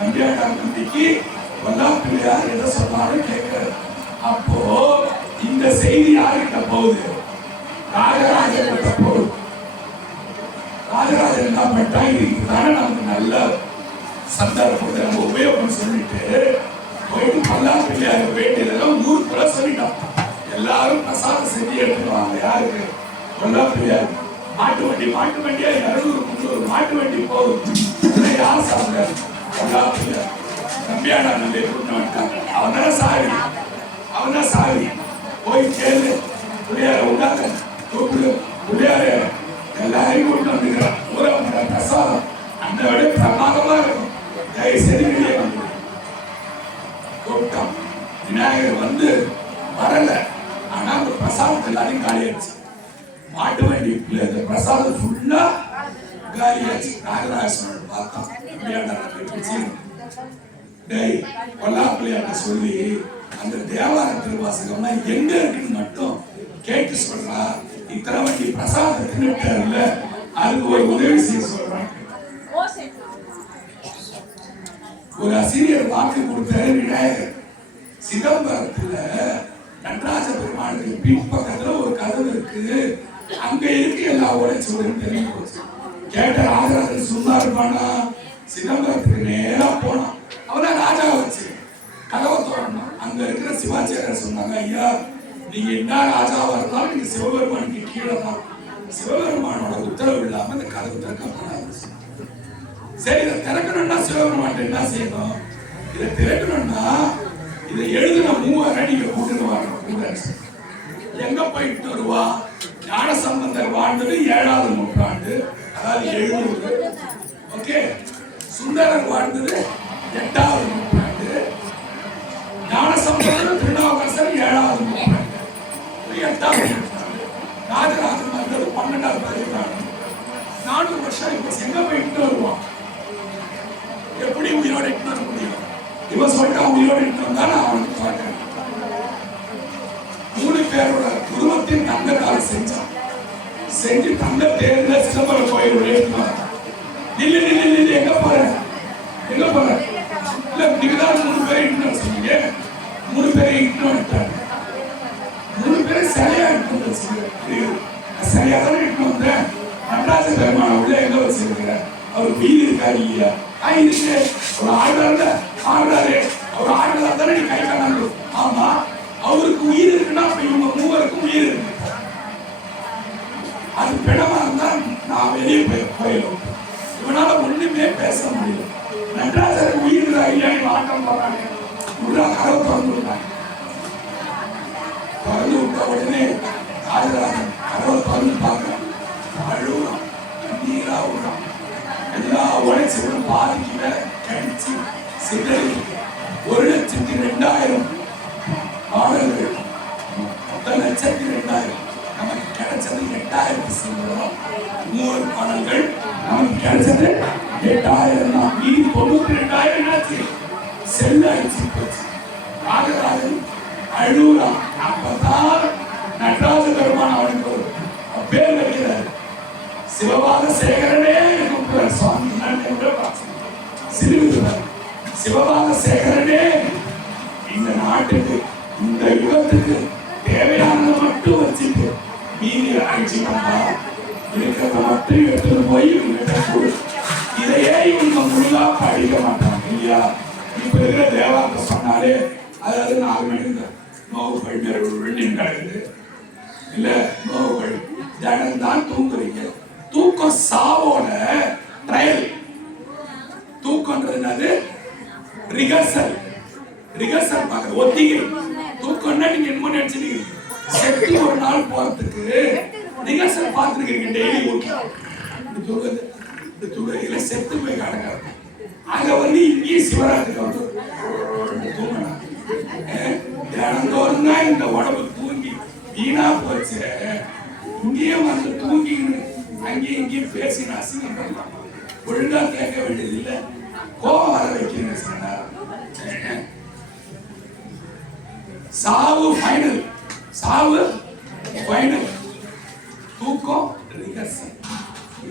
நம்பியாண்டார் நம்பிக்கை பொல்லாப்பிள்ளையார் எது சொன்னாலும் கேட்கிற அப்போ இந்த செய்தி யாருக்கிட்ட போகுது ராஜராஜன் கிட்ட போகுது ராஜராஜன் என்ன பண்ணிட்டா இதுதானே நமக்கு நல்ல சந்தர்ப்பத்தை நம்ம உபயோகம் சொல்லிட்டு போயிட்டு பொல்லாப்பிள்ளையார் வேண்டியதெல்லாம் ஊருக்குள்ள சொல்லிட்டோம் எல்லாரும் பிரசாதம் செஞ்சு எடுத்துக்குவாங்க யாருக்கு பொல்லாப்பிள்ளையார் மாட்டு வண்டியா 200 மாட்டு வண்டி போகுது யார் சாப்பிடாரு பொல்லாப்பிள்ளையார் நம்பியாடா நம்பி கூட்டு வந்துட்டாங்க அவன் தான் சாவி போய் கேளு புள்ளையார உண்டாங்க கூப்பிடு புள்ளையார எல்லாரையும் கூட்டு வந்துக்கிறான் ஊர வந்த பிரசாதம் அந்த விட பிரமாதமா இருக்கும் தயவு செய்து வெளியே வந்து கூட்டம் விநாயகர் வந்து வரல ஆனா அந்த பிரசாதம் எல்லாரையும் காலியாச்சு மாட்டு வண்டி இந்த பிரசாதம் ஃபுல்லா காலியாச்சு நாகராஜனோட பார்த்தோம் பொல்லாப்பிள்ளையாட்ட சொல்லி அந்த தேவார திருவாசகம்னா எங்க இருக்குன்னு மட்டும் கேட்டு சொல்றா இத்தனை வண்டி பிரசாதம் தின்னுட்டாருல்ல அதுக்கு ஒரு உதவி செய்ய சொல்றான் ஒரு ஆசிரியர் வாக்கு கொடுத்தாரு விநாயகர் சிதம்பரத்துல நடராஜ பெருமானுக்கு பின்பக்கத்துல ஒரு கதவு இருக்கு அங்க இருக்கு எல்லா உழைச்சோரும் தெரிஞ்சு போச்சு கேட்ட ராஜராஜன் சும்மா இருப்பானா சிதம்பரத்துக்கு நேரா போனான் அவதான் ராஜா வச்சு கதவை தோறணும் அங்க இருக்கிற சிவாச்சாரியர் சொன்னாங்க ஐயா நீங்க என்ன ராஜாவா இருந்தாலும் நீங்க சிவபெருமானுக்கு கீழே தான் சிவபெருமானோட உத்தரவு இல்லாம இந்த கதவு திறக்கப்படாது சரி இதை திறக்கணும்னா சிவபெருமான் என்ன செய்யணும் இதை திறக்கணும்னா இதை எழுதின 3000 நீங்க கூட்டுன்னு வரணும் எங்க போயிட்டு வருவா ஞானசம்பந்தர் வாழ்ந்தது 7ஆம் நூற்றாண்டு அதாவது 700 ஓகே சுந்தரர் வாழ்ந்தது 8ஆம் நூற்றாண்டு ஞானசம்பந்தர் திருநாவுக்கரசர் 7ஆம் நூற்றாண்டு 8ஆம் நூற்றாண்டு ராஜராஜன் வந்தது 12ஆம் நூற்றாண்டு 400 வருஷம் இப்ப எங்க போயிட்டு வருவான் எப்படி உயிரோட இட்டு வர முடியும் இவன் சொல்லிட்டு உயிரோட இட்டு வந்தாலும் அவனுக்கு பார்க்கிறேன் 3 பேரோட குருவத்தின் தங்கத்தால் செஞ்சு தங்க தேர்ல சிதம்பரம் கோயில் நில்லு எங்க போற இல்ல நீங்கதான் 3 பேரை இட்டு சொன்னீங்க 3 பேரை இட்டு வந்துட்டாங்க 3 பேரை சரியா இட்டு சரியா தானே இட்டு வந்தேன் நடராஜ பெருமான உள்ள எங்க வச்சிருக்கிற அவர் உயிர் இருக்காரு இல்லையா இருக்கு ஒரு ஆடுறாரு அவர் ஆடுறதா தானே நீ கை காணாங்க ஆமா அவருக்கு உயிர் இருக்குன்னா அப்ப இவங்க 3 உயிர் இருக்கு அது பிணமா இருந்தா நான் வெளியே போயிடும் இவனால ஒண்ணுமே பேச முடியல நடராஜருக்கு உயிர் இல்லையான்னு ஆட்டம் போறாங்க. உள்ள கதவை திறந்து விட்டாங்க. திறந்து விட்ட உடனே ராஜராஜன் கதவை திறந்து பார்க்க அழுகுறான், நீரா விடுறான். எல்லா உழைச்சிகளும் பாதிக்கு மேல கடிச்சு சிதறி 1,02,000 பாடல்கள், 1,02,000. நமக்கு கிடைச்சது 8,000 சில்லறம். 3 பாடல்கள் நமக்கு கிடைச்சது 8,000 தான். மீதி 92,000 என்னாச்சு? செல்லாயிடுச்சு போச்சு. ராஜராஜன் அழுகுறான். அப்பதான் நடராஜ பெருமான் அவனுக்கு ஒரு பேர் வைக்கிறார். சிவபாத சேகரனே கூப்பிடுறார் சுவாமி. சிறுவிடுவார், சிவபாத சேகரனே, இந்த நாட்டுக்கு இந்த யுகத்துக்கு தேவையானதை மட்டும் வச்சுட்டு மீதி அழிச்சுக்கா இருக்கிறத மட்டும் எடுத்துட்டு போய் இதையே இவங்க முழுதா படிக்க மாட்டாங்க இல்லையா? இப்ப இருக்கிற தேவாரத்தை சொன்னாலே அதாவது 4 மணிக்கு நோவுகள் வெள்ளியும் கிடக்குது இல்ல, நோவுகள் ஜனம் தான் தூங்குறீங்க. தூக்கம் சாவோட ட்ரையல். தூக்கம்ன்றது என்னது? ரிகர்சல். ரிகர்சல் பாக்குற ஒத்திகை. தூக்கம்னா நீங்க என்ன நினைச்சிருக்கீங்க? செத்து ஒரு நாள் போறதுக்கு ரிகர்சல் பார்த்துருக்கீங்க. டெய்லி இந்த துறையில செத்து போய் கிடக்காது. அங்க வந்து இங்கேயும் சிவராத்திரிக்கு வந்து தூங்கணும். தினந்தோறும் தான் இந்த உடம்பு தூங்கி வீணா போச்சு. இங்கேயும் வந்து தூங்கின்னு அங்கேயும் இங்கேயும் பேசி அசிங்கம் பண்ணலாம். ஒழுங்கா கேட்க வேண்டியது இல்லை, கோபம் வர வைக்கிறேன். சாவு ஃபைனல், சாவு ஃபைனல், தூக்கம் ரிகர்சல்.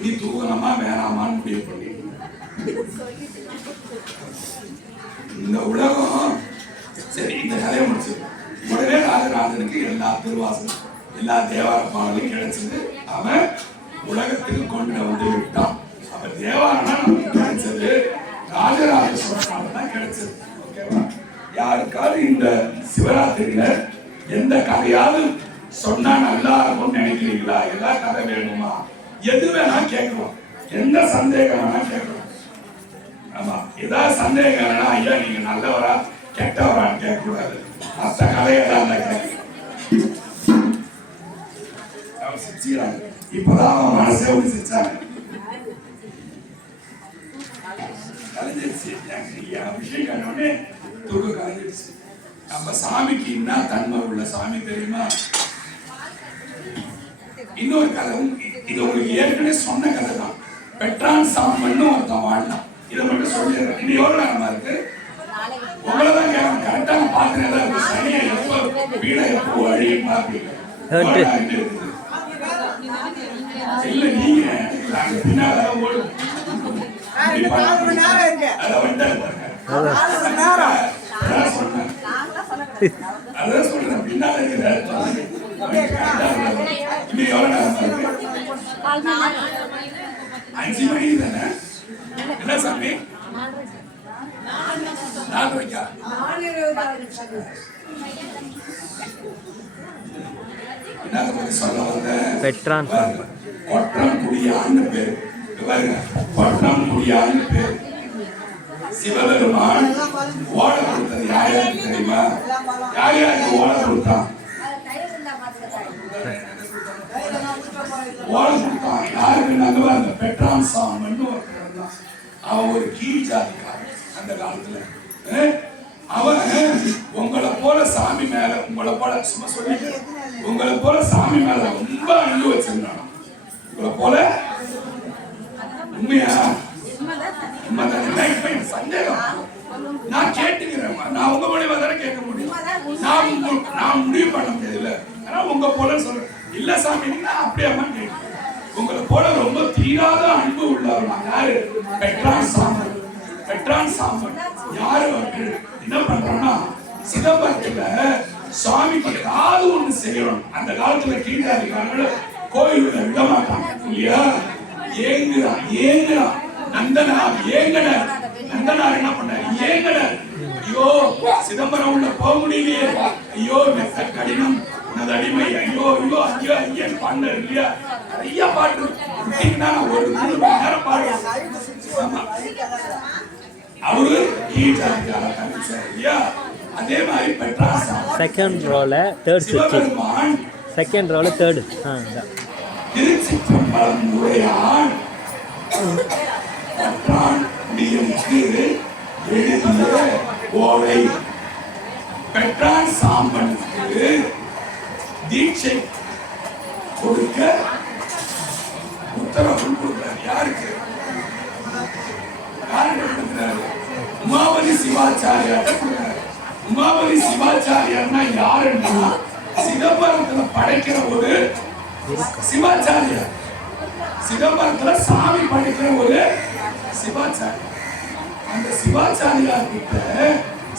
நீ தூங்கணுமா வேணாமான்னு முடிவு பண்ணி இந்த உலகம் சரி. இந்த கதையை முடிச்சு உடனே ராஜராஜனுக்கு எல்லா திருவாசலும் எல்லா தேவார பாடலும் கிடைச்சது. அவன் உலகத்துக்கு கொண்டு வந்து விட்டான். அப்ப தேவாரம்னா நமக்கு கிடைச்சது ராஜராஜ சோழனால தான் கிடைச்சது. ஓகேவா? யாருக்காவது இந்த சிவராத்திரியில எந்த கதையாவது சொன்னா நல்லா இருக்கும்னு நினைக்கிறீங்களா? எல்லா கதை வேணுமா? எது வேணா கேட்கலாம், எந்த சந்தேகம் வேணா கேட்கலாம். ஆமா, ஏதாவது சந்தேகம் வேணா ஐயா நீங்க நல்லவரா கெட்டவரான்னு கேட்க கூடாது. மற்ற கதையெல்லாம் கேட்கலாம். சிரிச்சாங்க. இப்பதான் அவன் மனசே ஒன்று சிரிச்சாங்க. கலைஞ்சிருச்சு அபிஷேகம் உடனே தூக்கம் கலைஞ்சிருச்சு. நம்ம சாமிக்கு என்ன தன்மை உள்ள சாமி தெரியுமா? இன்னொரு கதை, இது உங்களுக்கு ஏற்கனவே சொன்ன கதை தான். பெட்ரான் சாம்பன்னு ஒருத்தன் வாழ்ந்தான். இதை மட்டும் சொல்லிடுறேன். இன்னும் எவ்வளவு நேரமா இருக்கு? உங்களதான் கேட்கணும். கரெக்டா நான் பாக்குறேன். இருக்கு சனியை எப்போ வீடை எப்போ வழியும் பார்ப்பீங்க. இல்ல நீங்க பின்னால ஓடும். அதான் சொல்றேன். பின்னால இன்னும் எவ்வளவு நேரமா இருக்கு? 5 மணி தானே? என்ன சாமி? 4:30. என்னத்தை பத்தி சொல்ல வந்தேன்? பெட்ரான் கொற்றங்குடியான்னு பேரு. கொற்றங்குடியான்னு பேரு. சிவபெருமான் ஓட கொடுத்தது யாருக்கு தெரியுமா? யாருக்கு ஓட கொடுத்தான்? ஓட கொடுத்தான் யாருக்கு? நாங்க பெட்ரான் சாமன்னு ஒருத்தர் தான். அவன் ஒரு கீழ் ஜாதிக்காரன் அந்த காலத்துல. அவன் உங்களை போல சாமி மேல, உங்களை போல சும்மா சொல்லிட்டு உங்களை போல சாமி மேல ரொம்ப அன்பு வச்சிருந்தான். உங்களை போல உண்மையா? சந்தேகம் நான் கேட்டுக்கிறேன். நான் உங்க மூலியமா தானே கேட்க முடியும். நான் முடிவு பண்ண முடியாது. ஆனா உங்க போல சொல்றேன். இல்ல சாமி நான் அப்படியே கேட்கிறேன். உங்களை போல ரொம்ப தீராத அன்பு உள்ளவர் நான். யாரு? பெட்ரான் சாம்பன். பெட்ரான் சாம்பன் யாரு? என்ன பண்றான்னா சிதம்பரத்துல சுவாமிக்கு ஏதாவது ஒண்ணு செய்யணும். அந்த காலத்துல கீழ்காரிக்காரங்க கோயிலுக்கு விட மாட்டாங்க இல்லையா? ஏங்குறான் ஏங்குறான். நந்தனார் ஏங்கனர். நந்தனார் என்ன பண்ணார்? ஏங்கனர். ஐயோ சிதம்பரம் உள்ள போக முடியலையே, ஐயோ மெத்த கடினம் உனது அடிமை, ஐயோ ஐயோ ஐயோ ஐயன் பாண்டார் இல்லையா? நிறைய பாட்டு ஒரு 3 மணி நேரம் பாடுவோம். அவரு கீழ்ஜாதிக்கார கண்டிச்சார் இல்லையா? அதே மாதிரி பெட்ராஸ் செகண்ட் ரோல தேர்ட் சுவிட்ச், சிவபெருமான் செகண்ட் ரோல தேர்டு. திருச்சிற்றம்பலம் உடையான் பற்றான் குடியனுக்கு எழுதிய ஓலை. பெற்றான் சாம்பனுக்கு தீட்சை கொடுக்க உத்தரவு கொடுக்கிறார். யாருக்கு? யாருக்கு கொடுக்கிறாரு? உமாபதி சிவாச்சாரியார் கொடுக்கிறார். உமாபதி சிவாச்சாரியார்னா யாருன்னா சிதம்பரத்துல படைக்கிற ஒரு சிவாச்சாரியார். சிதம்பரத்துல சாமி படைக்கிற ஒரு சிவாச்சாரியார். அந்த சிவாச்சாரியார் கிட்ட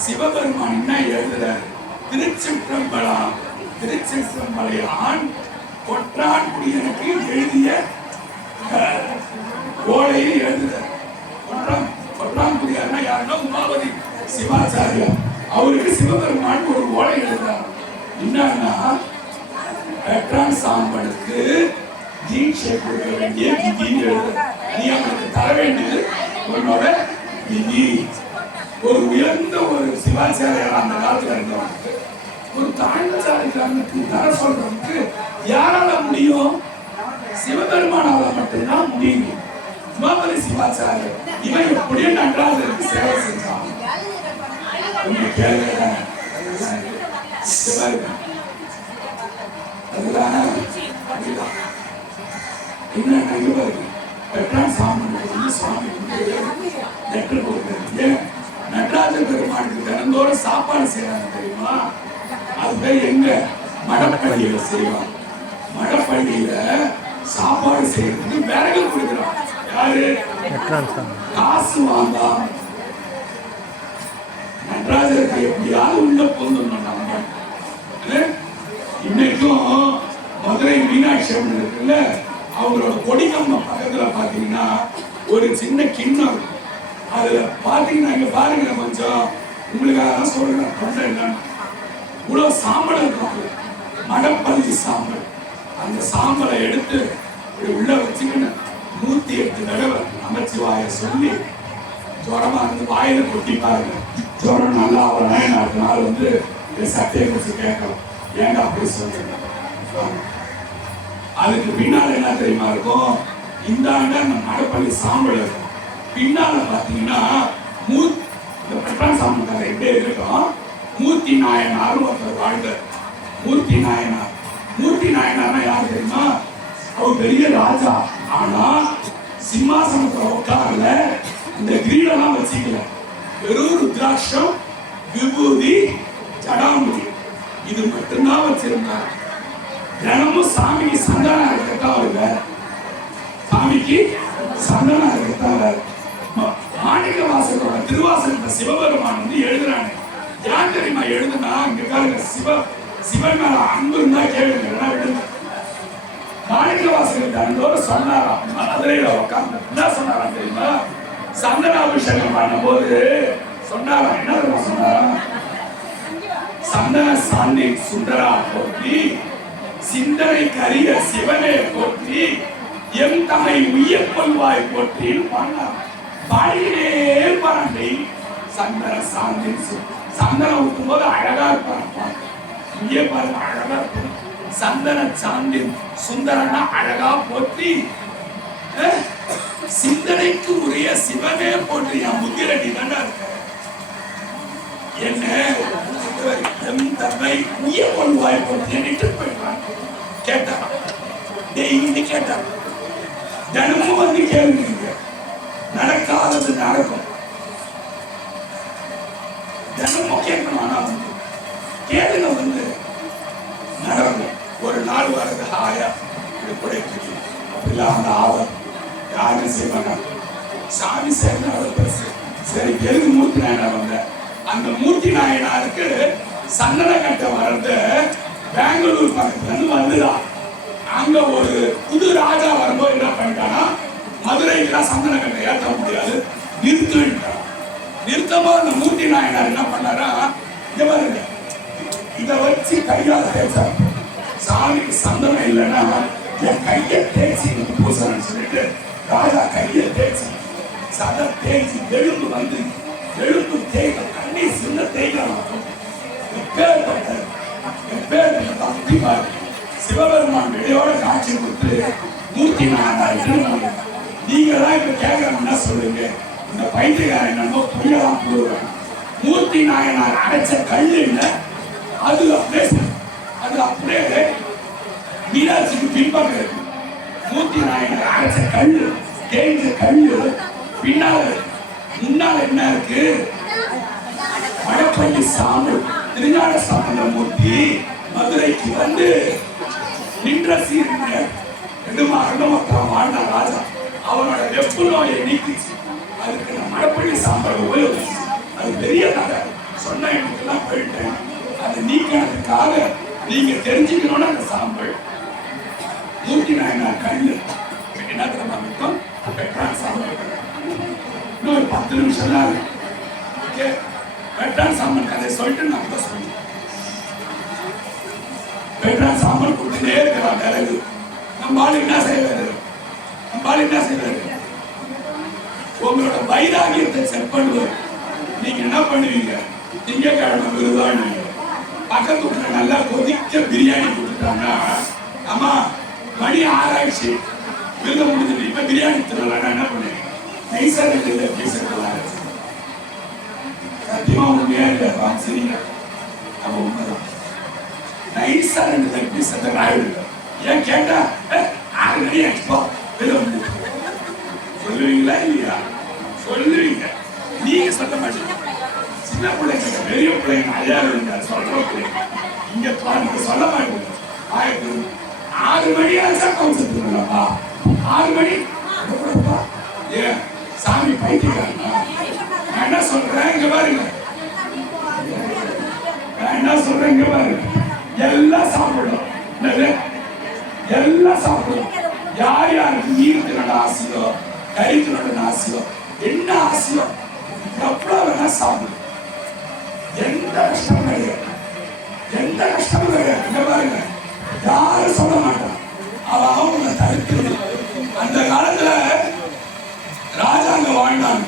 சிவபெருமான் என்ன எழுதுறாரு? திருச்சிற்றம்பலம் திருச்சிற்றம்பலையான் கொற்றான்குடியனுக்கு எழுதிய ஓலையை எழுதுறாரு. கொற்றான்குடியார்னா யாருன்னா உமாபதி சிவாச்சாரியார். அவருக்கு சிவபெருமான் ஒரு ஓலை எழுதுறாரு. என்னன்னா பெற்றான் சாம்பனுக்கு தீட்சை கொடுக்க வேண்டிய விதி எழுது. நீ அவனுக்கு தர வேண்டியது உன்னோட விதி. ஒரு உயர்ந்த ஒரு சிவாச்சாரியார் அந்த காலத்துல இருந்தவனுக்கு ஒரு தாழ்ந்த சாதிக்காரனுக்கு தர சொல்றதுக்கு யாரால முடியும்? சிவபெருமானால மட்டும்தான் முடியும். உமாபதி சிவாச்சாரியர் இவன் எப்படியே நடராஜருக்கு சேவை செஞ்சான். நடராஜ பெருமானுக்கு தினந்தோறும் சாப்பாடு செய்யறாங்க தெரியுமா? அது எங்க மடப்பள்ளியில செய்வாங்க. மடப்பள்ளியில சாப்பாடு செய்யறதுக்கு விறகு கொடுக்குறான். யாரு? காசு வாங்காம நடராஜருக்கு எப்படியாவது உள்ள பொருந்தணும். நம்ம இன்னைக்கும் மதுரை மீனாட்சி அம்மன் இருக்குல்ல, அவங்களோட கொடிக்கம்பம் பக்கத்துல பாத்தீங்கன்னா ஒரு சின்ன கிண்ணம் இருக்கு. அதுல பாத்தீங்கன்னா இங்க பாருங்க, கொஞ்சம் உங்களுக்காக சொல்றேன். தொண்டை என்னன்னு இவ்வளவு சாம்பல் இருக்கும், மடப்பள்ளி சாம்பல். அந்த சாம்பலை எடுத்து உள்ள வச்சுக்கின்னு 108 தடவை நமச்சிவாய சொல்லி ஜுரமா இருந்து வாயில கொட்டி பாருங்க. ஜுரம் நல்லா நாள் வந்து சட்டையை வச்சு கேட்கலாம், ஏங்க அப்படி சொல்றீங்க? அதுக்கு பின்னால என்ன தெரியுமா இருக்கும்? இந்த அந்த மடப்பள்ளி சாம்பல் இருக்கும். பின்னால பாத்தீங்கன்னா சாம்பல் எப்படி இருக்கும்? மூர்த்தி நாயனார் ஒருத்தர் வாழ்ந்தார். மூர்த்தி நாயனார், மூர்த்தி நாயனார்னா யாரு தெரியுமா? அவர் பெரிய ராஜா. ஆனா சிம்மாசனத்துல உட்காரல, இந்த கிரீடெல்லாம் வச்சுக்கல. வெறும் ருத்ராட்சம், விபூதி, ஜடாமுடி இது மட்டும்தான் வச்சிருந்தார். தினமும் சாமிக்கு சந்தனம் இருக்கத்தாவ, சாமிக்கு சந்தனம் இருக்கத்தாவ. மாணிக்க வாசகரோட திருவாசகத்தை சிவபெருமான் வந்து எழுதுறாங்க. யார் தெரியுமா எழுதுனா? இங்க பாருங்க, சிவன் மேல அன்பு இருந்தா கேளுங்க. மாணிக்க வாசகர் தினந்தோறும் சொன்னாராம், மதுரையில உட்கார்ந்து என்ன சொன்னாராம் தெரியுமா? சந்தனாபிஷேகம் பண்ணும் போது சொன்னாராம், என்ன சொன்னாராம்? சந்தன சாந்தி சுந்தரா போற்றி, சிந்தனை கரிய சிவனே போற்றி, எம் தமை உயிர் கொள்வாய் போற்றின்னு பாடினார். பாடினே பாருங்க. சந்தன சாந்தி, சந்தனம் ஊற்றும் போது அழகா இருப்பாங்க. இங்கே பாருங்க, அழகா இருக்கும். சந்தன சாந்தி சுந்தரனா அழகா போற்றி, சிந்தனைக்கு உரிய சிவனே போற்றி. என் புத்திரடி தானே இருக்க. என்ன எம் தம்மை உயிர் கொள்வாய் போற்றி என்னிட்டு போயிடுவான். கேட்டான், டெய்லி கேட்டான். தினமும் வந்து கேளுங்க, நடக்காதது நடக்கும். தினமும் கேட்கணும், ஆனா வந்து கேளுங்க, வந்து நடக்கும். ஒரு நாள் வருது ஆயா இது குடைக்கு அப்படிலாம் அந்த ஆவல் யாரும் செய்வாங்க. சாமி சேர்ந்த பெருசு. சரி, எதுக்கு மூர்த்தி நாயனார் வந்த? அந்த மூர்த்தி நாயனாருக்கு சந்தன கட்ட வர்றது பெங்களூர் பக்கத்துல இருந்து வந்துதான். அங்க ஒரு புது ராஜா வரும்போது என்ன பண்ணிட்டானா, மதுரைக்கு சந்தன கட்டை ஏற்ற முடியாது, நிறுத்திட்டான். நிறுத்தமா அந்த மூர்த்தி நாயனார் என்ன பண்ணாரா, இங்க பாருங்க, இதை வச்சு கையால் தேய்ச்சார். சாமிக்கு சந்தனம் இல்லைன்னா என் கையை தேய்ச்சி பூசணும்னு சொல்லிட்டு ராஜா கையை தேய்ச்சி சதை தேய்ச்சி எலும்பு வந்து எழுப்பு தேய்க்க கண்ணி சின்ன தேய்க்கலாம். எப்பேற்பட்ட பக்தி பாரு. சிவபெருமான் வெளியோட காட்சி கொடுத்து மூர்த்தி நாயனார் நீங்க தான் இப்ப கேட்கறோம்னா சொல்லுங்க. இந்த பைத்தியக்காரன் என்னமோ புரியலாம் போடுவேன். மூர்த்தி நாயனார் அடைச்ச கல் என்ன அது அப்படியே மீனாட்சிக்கு பின்பக்கம் இருக்கு. மூர்த்தி நாயனார் அடைச்ச கல் தேய்ஞ்ச கல் பின்னால முன்னால என்ன இருக்கு? வடப்பள்ளி சாமி திருஞான சம்பந்த மூர்த்தி மதுரைக்கு வந்து நின்ற சீர்ந்த வாழ்ந்த ராஜா அவனோட வெப்பு நோயை நீக்கிச்சு. அதுக்கு நான் மடப்பள்ளி சாம்பல் உபயோகிச்சு. அது பெரிய கதை சொன்ன எனக்குலாம் போயிட்டேன். அதை நீக்கிறதுக்காக நீங்க தெரிஞ்சுக்கணும்னு அந்த சாம்பல் மூர்த்தி நாயனார் கண்ணு என்ன தெரியுமா பெற்றான் சாம்பல். இன்னொரு 10 நிமிஷம் தான் இருக்கு. பெற்றான் சாம்பல் கதை சொல்லிட்டு நான் தான் சொல்லுவேன். பெற்றான் சாம்பல் கொடுத்துட்டே இருக்கிறான் விறகு. நம்ம ஆளு என்ன செய்வாரு? உங்களோட வைராகியத்தை செக் பண்ணுவார். நீங்க என்ன பண்ணுவீங்க? திங்கக்கிழமை விருதாடுவீங்க. பக்கத்து வீட்டுல நல்லா கொதிக்க பிரியாணி கொடுத்துட்டாங்க. ஆமா மணி 6 ஆயிடுச்சு. விருதம் முடிஞ்சது. இப்ப பிரியாணி தரலாம். என்ன பண்ணுவீங்க? நைசா இல்லை பேசுறதுலாம் சத்தியமா உண்மையா இல்லை. சரிங்க அப்ப உண்மைதான். நைசா 2 லெக் பீஸ் ஆயிடுங்க. ஏன் கேட்டா 6 மணி ஆயிடுப்பா சொல்லுவீங்களா இல்லையா? சொல்லுவீங்க. நீங்க சொல்ல மாட்டீங்க. சின்ன பிள்ளைங்க பெரிய பிள்ளைங்க ஐயா சொல்ற பிள்ளைங்க இங்க பாருங்க சொல்ல மாட்டீங்க. 6 மணி ஆச்சா கவுன்சிலா 6 மணி ஏன் சாமி பைத்தியக்காரங்க? நான் என்ன சொல்றேன் இங்க பாருங்க. எல்லாம் சாப்பிடணும். எல்லாம் சாப்பிடணும். யார் யாருக்கு நீர் தினோட ஆசையோ கறி தினோட ஆசையோ என்ன ஆசையோ எவ்வளவு வேணா சாப்பிடும். எந்த கஷ்டமும் கிடையாது. இங்க பாருங்க யாரும் சொல்ல மாட்டான். அவங்க தடுக்கிறது. அந்த காலத்துல ராஜாங்க வாழ்ந்தாங்க.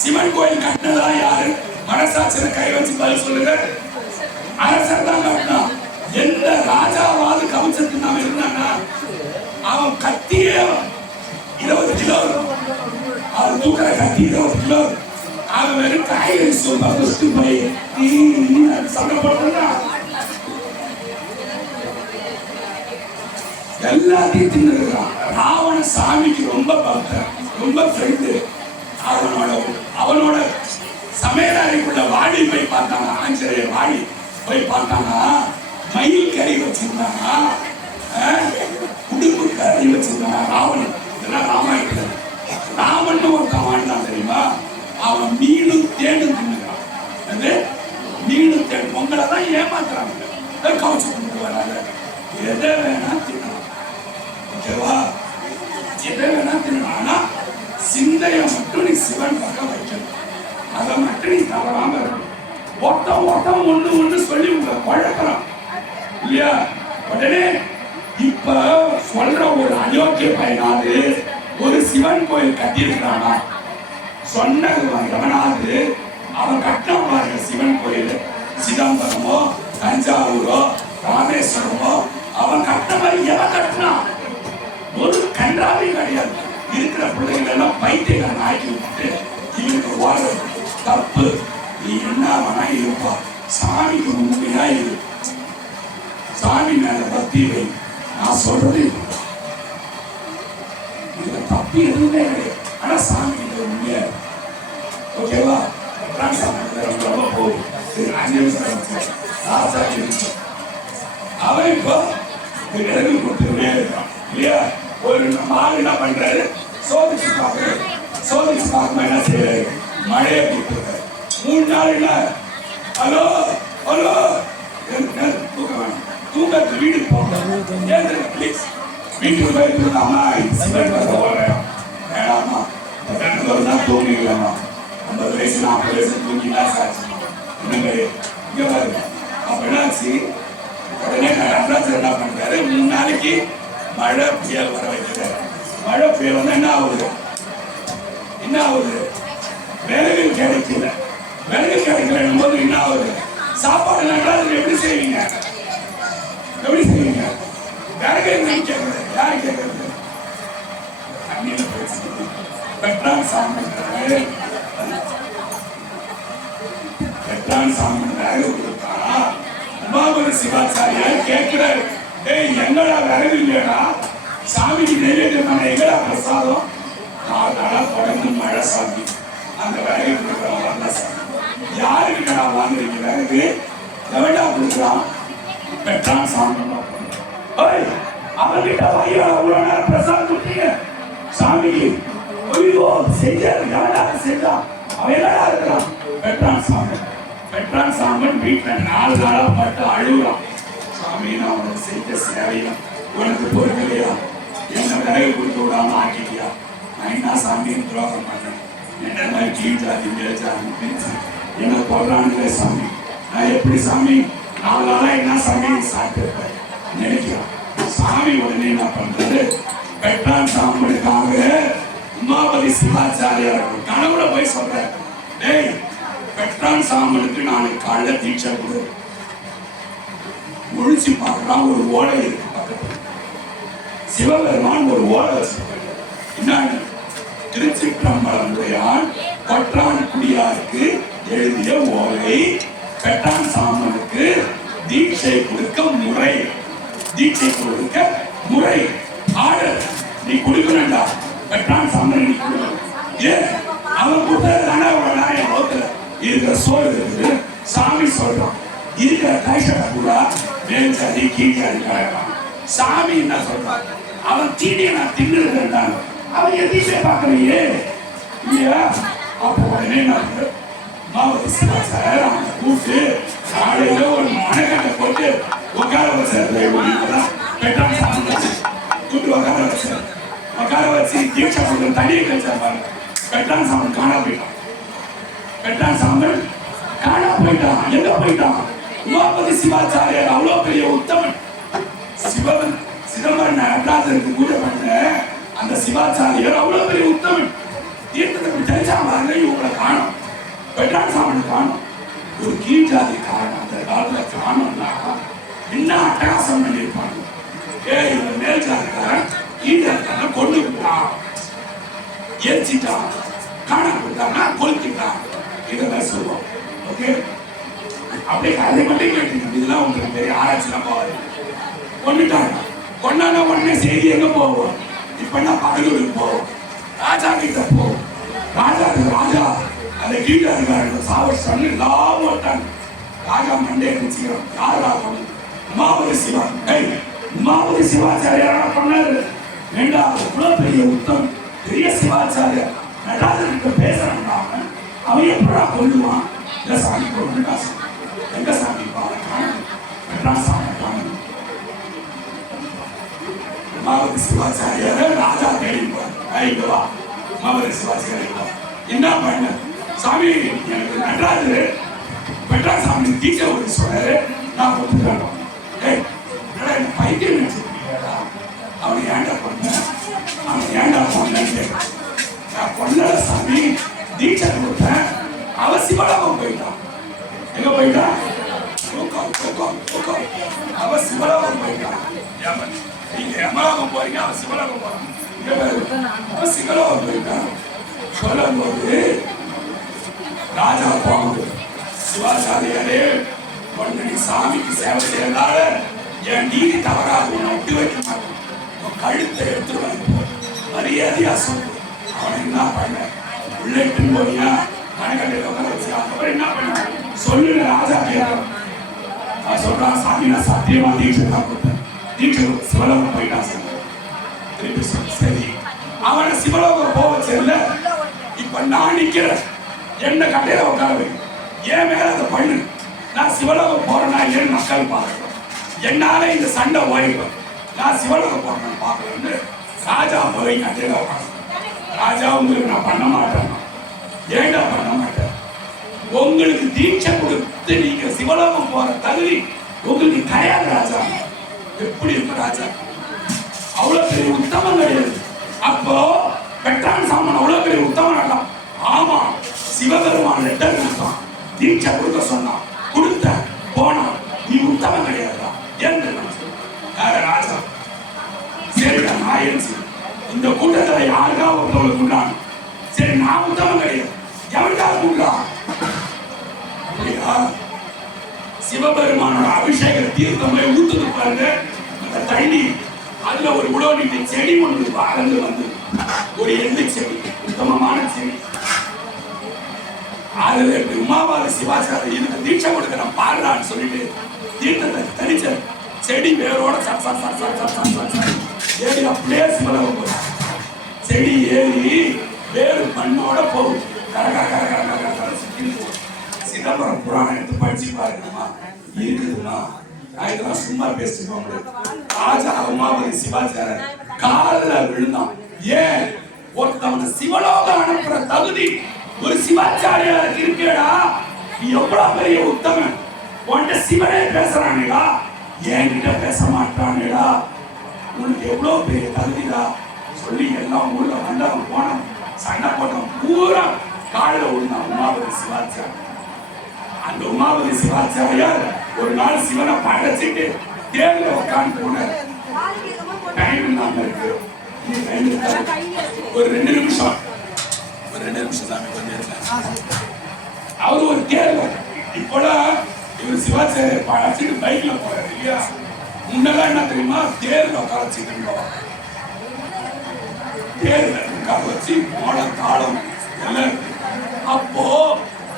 சிவன் கோயில் கட்டினதான் யாரு? மனசாட்சியில கை வச்சு பதில் சொல்லுங்க. அரசர் தான் கட்டினா. எந்த ராஜாவாவது கவச்சத்துக்கு நாம இருந்தானா அவன் கத்தியே 20 கிலோ. அவன் தூக்கிற கத்தி 20 கிலோ. அவன் வெறும் காய்கறி சோம்பா வச்சுட்டு போய் சண்டை போடுறா. எல்லாத்தையும் தின்னுறான். ராவண சாமிக்கு ரொம்ப பக்தன், ரொம்ப ஃப்ரெண்டு. அவனோட சமையல் அறைக்குள்ள வாடி போய் பார்த்தாங்க. ஆஞ்சநேய வாடி போய் பார்த்தாங்க. மயில் கறி வச்சிருந்தாங்க. உடுப்பு கறி வச்சிருந்தாங்க. ராவணன் இதெல்லாம் ராமாயணத்துல ராமன் ஒருத்தன் வாழ்ந்தான் தெரியுமா? அவன் மீனும் தேடும் தின்னுறான். மீனும் தேடும் உங்களை தான் ஏமாத்துறாங்க. கவச்சு கொண்டு வராங்க. எதை வேணா தின்னலாம். ஓகேவா? எதை வேணா தின்னலாம். ஆனா சிந்தைய மட்டும் நீ சிவன் பக்கம் வைக்கணும். அதை மட்டும் நீ தவறாம இருக்கணும். ஒட்டம் ஒண்ணு சொல்லி உங்களை பழக்கலாம் இல்லையா? உடனே இப்ப சொல்ற ஒரு அயோக்கிய பையனாவது ஒரு சிவன் கோயில் கட்டியிருக்கிறானா? சொன்னது எவனாவது அவன் கட்டின பாருங்க சிவன் கோயில் சிதம்பரமோ தஞ்சாவூரோ ராமேஸ்வரமோ அவன் கட்டின மாதிரி எவன் கட்டினா? ஒரு கன்றாவே கிடையாது. இருக்கிற பிள்ளைகள் எல்லாம் பைத்தியக்காரன் ஆக்கி விட்டு இவனுக்கு ஓடுறது தப்பு. நீ என்ன வேணா இருப்பா. சாமிக்கு உண்மையா இரு. சாமி மேல பக்தி வை. நான் சொல்றது இதுல தப்பி எதுவுமே கிடையாது. ஆனா சாமி கிட்ட உண்மையா ஓகேவா? ரொம்ப போகும். 5 நிமிஷம் அவன் இப்போ விலகு கொடுத்துருவே இருக்கான் இல்லையா? ஒரு மாடு என்ன பண்றாரு? சோதிச்சு பார்க்கணும். என்ன செய்யறாரு? மழையை கொடுத்துருக்காரு. 3 நாள் இல்ல ஹலோ தூக்க வேணும். தூக்கத்து வீட்டுக்கு போங்க. பிளீஸ் வீட்டுக்கு போய் தூங்காமா வேணாமா? 2 வருஷம் தான் தூங்கிக்கலாமா? 50 வயசு 40 வயசு தூங்கினா சாட்சி என்னங்க இங்க பாருங்க. அப்ப என்னாச்சு? உடனே நடராஜர் என்ன பண்றாரு? 3 நாளைக்கு மழை புயல் வர வைக்கிறாரு. மழை புயல் வந்து என்ன ஆகுது? விறகு கிடைக்கல. விறகு கிடைக்கலன்னும் போது என்ன ஆகுது? சாப்பாடு நன்றாக எப்படி செய்வீங்க? எப்படி செய்வீங்க? விறகு என்னன்னு கேட்கறது யாரு கேட்கறது? தண்ணியில பேசுறது பெட்ரான் சாமி பெட்ரான் சாமி விறகு கொடுத்தா உமாபதி சிவாச்சாரியார் கேட்கிறாரு, ஏய் எங்கடா விறகு இல்லையா சாமிக்கு நைவேத்தியம் எங்கடா பிரசாதம்? 4 நாளா தொடர்ந்து மழை சாமி, அந்த விறகு கொடுக்குறோம் வந்த சாமி. யாருக்கு நான் வாங்குறீங்க விறகு? எவடா கொடுக்குறான்? பெட்ரான் சாமி. அவன்கிட்ட ஐயா அவ்வளவு நேரம் பிரசாதம் கொடுத்தீங்க சாமிக்கு. ஐயோ செஞ்சாரு, எவடா செஞ்சா? அவன் என்னடா இருக்கிறான்? பெட்ரான் சாமி. பெட்ரான் சாமன் வீட்டுல 4 நாளா பட்டு அழுகுறான். சாமி நான் உனக்கு செஞ்ச சேவையும் உனக்கு பொறுக்கலையா? என்ன விறகு கொடுத்து விடாம ஆக்கிட்டியா? நான் என்ன சாமியும் துரோகம் பண்ணேன். என்ன மாதிரி கீழ் ஜாதி மேல் ஜாதி பிரிச்சு என்ன கொள்றானுங்களே சாமி. நான் எப்படி சாமி 4 நாளா என்ன சாமி சாப்பிட்டு நினைக்கிறேன். சாமி உடனே என்ன பண்றது? பெட்ரான் சாமனுக்காக உமாபதி சிவாச்சாரியார் கனவுல போய் சொல்றேன், டேய் பெட்ரான் சாமனுக்கு நாளைக்கு காலைல தீட்சை கொடு. முழிச்சு பார்க்கலாம், ஒரு ஓலை இருக்கு பக்கத்துல. சிவபெருமான் ஒரு ஓலை வச்சிருக்காரு. என்னன்னு? திருச்சிற்றம்பலமுடையான் கொற்றான்குடியாருக்கு எழுதிய ஓலை. பெட்ரான் சாமனுக்கு தீட்சை கொடுக்க முறை, தீட்சை கொடுக்க முறை ஆர்டர். நீ கொடுக்கணும்டா பெட்ரான் சாமன், நீ கொடுக்கணும். ஏன் அவன் கொடுத்ததுதானே அவ்வளவு நேரம் ரோத்துல இருக்கிற சோறு இருக்குது. சாமி சொல்றான் இருக்கிற கைஷத்தை கூட மேல் ஜாதி கீழ் ஜாதி கலக்கலாம். சாமி என்ன சொல்றான்? அவன் தீனியை நான் தின்னுருக்கேன், அவன் எதிர்ப்பே பார்க்கலையே இல்லையா? அப்போ உடனே நான் மாவட்ட சிவாச்சாரியர் அவனை கூப்பிட்டு காலையில ஒரு மணக்கட்டை போட்டு உட்கார வச்சாரு. பெட்ரான் சாமி கூப்பிட்டு உட்கார வச்சாரு. உட்கார வச்சு தீட்சை கொடுத்து தண்ணியை கழிச்சாரு. பெட்ரான் சாமன் காணா போயிட்டான். பெட்ரான் சாமன் காணா போயிட்டான். எங்க போயிட்டான்? உமாபதி சிவாச்சாரியர் அவ்வளவு பெரிய உத்தமன். சிதம்பரம் நடராஜருக்கு கூட பண்ண அந்த சிவாச்சாரியர் அவ்வளவு பெரிய உத்தமன். தீர்த்தத்தை தெரிஞ்சாங்க இவங்களை காணும். பெட்ரான் சாமனை காணும். ஒரு கீழ் ஜாதி காரணம் அந்த காலத்துல காணும்னா என்ன அட்டகாசம் பண்ணியிருப்பாங்க. இவங்க மேல் ஜாதிக்காரன் கீழ் ஜாதிக்காரன் கொண்டு விட்டான், எரிச்சிட்டான், காண கொடுத்தாங்க, கொளுத்திட்டான். இதெல்லாம் சொல்லுவோம். ஓகே, அப்படியே அதை மட்டும் கேட்டீங்க. இதெல்லாம் உங்களுக்கு பெரிய ஆராய்ச்சிலாம் போவாது. கொண்டுட்டாங்க. கொண்டாட உடனே செய்தி எங்க போவோம்? இப்ப நான் பகலூருக்கு போவோம், ராஜா கிட்ட போவோம். ராஜா அந்த கீழே இருக்காரு சாவடிச்சாங்க. எல்லாம் ஓட்டாங்க. ராஜா மண்டே வச்சுக்கிறோம். யாரா பண்ணு? உமாபதி சிவா. உமாபதி சிவாச்சாரியார் பண்ணாரு. வேண்டாம், இவ்வளவு பெரிய உத்தம் பெரிய சிவாச்சாரியர் நடராஜர்கிட்ட பேசுறாங்க. அவன் எப்படா கொள்ளுவான்? இல்ல சாமி கொள்ளுங்க. எங்க சாமி பெட்ரான் சாமி காணும். உமாபதி சிவாச்சாரியார் ராஜா தேடிப்பார். வா உமாபதி சிவாச்சாரியர் என்ன பண்ண? சாமி எனக்கு நடராஜர் பெட்ரான் சாமி தீட்சை ஒரு சொல்றாரு, நான் ஒத்துக்கிறேன். பைத்தியம் நினைச்சிருக்கீங்களா? அவனை ஏண்டா பண்ண? அவன் ஏண்டா பண்ண? நான் கொல்ல சாமி தீட்சை கொடுத்தேன். அவன் சிவலோகம் போயிட்டான். எங்க போயிட்டான்? அவன் சிவலோகம் போயிட்டான். நீங்க யமலோகம் போறீங்க, அவன் சிவலோகம் போறான். அவன் சிவலோகம் போயிட்டான். சொல்லும் போது ராஜா போகுது, சிவாச்சாரியாரே ஒன்று நீ சாமிக்கு சேவை செய்யறதால என் நீதி தவறாது, உன்னை விட்டு வைக்க மாட்டேன். உன் கழுத்தை எடுத்துருவாங்க. மரியாதையா சொல்லு. அவன் என்ன பண்ண? உள்ளிட்டு போனியா? மனக்கட்டையில உட்கார வச்சு அப்புறம் என்ன பண்ண சொல்லு. ராஜா கேட்கிறான். அவன் சொல்றான், சாமி நான் சத்தியமா தீட்சை தான் கொடுத்தேன். தீட்சை சிவலோகம் போயிட்டான் சார். திருப்பி சொல்லு. சரி, அவனை சிவலோகம் போக செல்ல இப்ப நான் நிக்கிறேன். என்ன கட்டையில உட்கார வை. ஏன் மேல அதை பண்ணு. நான் சிவலோகம் போறேன்னா ஏன் மக்கள் பார்க்கணும். என்னால இந்த சண்டை ஓய்வு. நான் சிவலோகம் போறேன்னு பார்க்கலன்னு ராஜா போய் கட்டையில உட்காந்து. ராஜா உங்களுக்கு நான் பண்ண மாட்டேன். ஏண்டா பண்ண மாட்டேன்? உங்களுக்கு தீட்சை கொடுத்து நீங்க சிவலோகம் போற தகுதி உங்களுக்கு கிடையாது ராஜா. எப்படி இருக்கு ராஜா? அவ்வளவு பெரிய உத்தமம் கிடையாது. அப்போ பெட்ரான் சாமன் அவ்வளவு பெரிய உத்தமன் ஆகலாம். ஆமா, சிவபெருமான் லெட்டர் கொடுத்தான். தீட்சை கொடுக்க சொன்னான், கொடுத்த போனா, நீ உத்தமம் கிடையாதா என்று ராஜா. சரிடா நான் எழுச்சி, இந்த கூட்டத்தில் யாருக்கா ஒருத்தவங்களுக்கு உண்டான, சரி நான் உத்தமம் கிடையாது, எவருக்காக உண்டா? சிவபெருமானோட அபிஷேக தீர்த்தம் ஊத்துது பாருங்க, அந்த தண்ணி அதுல ஒரு உலோனிட்டு செடி ஒன்று வளர்ந்து வந்து ஒரு எண்ணெய் செடி, உத்தமமான செடி. அதுல உமாபாத சிவாச்சாரிய இதுக்கு தீட்சை கொடுக்கிறேன் பாடுறான்னு சொல்லிட்டு தீர்த்தத்தை தனிச்ச செடி வேரோட ஏறி அப்படியே சிவலவ போகும். செடி ஏறி வேறு மண்ணோட போகும். சிதம்பரம் புராணம் எடுத்து படிச்சு பாருங்கம்மா, இருக்குதுமா. இதெல்லாம் சும்மா பேசிட்டு போக முடியாது. ராஜா உமாபதி சிவாச்சாரியர் காலில் விழுந்தான். ஏன்? ஒருத்தவனை சிவலோகம் அனுப்புற தகுதி ஒரு சிவாச்சாரியாருக்கு இருக்கேடா. நீ எவ்வளவு பெரிய உத்தமன், உன்கிட்ட சிவனே பேசுறானேடா, என்கிட்ட பேச மாட்டானேடா, உனக்கு எவ்வளவு பெரிய தகுதிடா சொல்லி எல்லாம் உள்ள வந்தவன் போனான். சண்டை போட்டவன் பூரா காலில் விழுந்தான் உமாபதி சிவாச்சாரியர். அந்த உமாபதி சிவாச்சாரியார் ஒரு நாள் சிவனை படைச்சிட்டு தேர்ல உட்காந்து போனார். டைம் இல்லாம இருக்கு, ஒரு 2 நிமிஷம் சாமி கொஞ்சம் இருக்காங்க. அவரு ஒரு தேர்ல இப்போலாம் இவர் சிவாச்சாரியர் படைச்சிட்டு பைக்ல போறாரு இல்லையா? முன்னெல்லாம் என்ன தெரியுமா, தேர்ல உட்காரச்சிட்டு இருந்தோம். தேர்ல உட்கார வச்சு மோளம் தாளம் எல்லாம் இருக்கு. அப்போ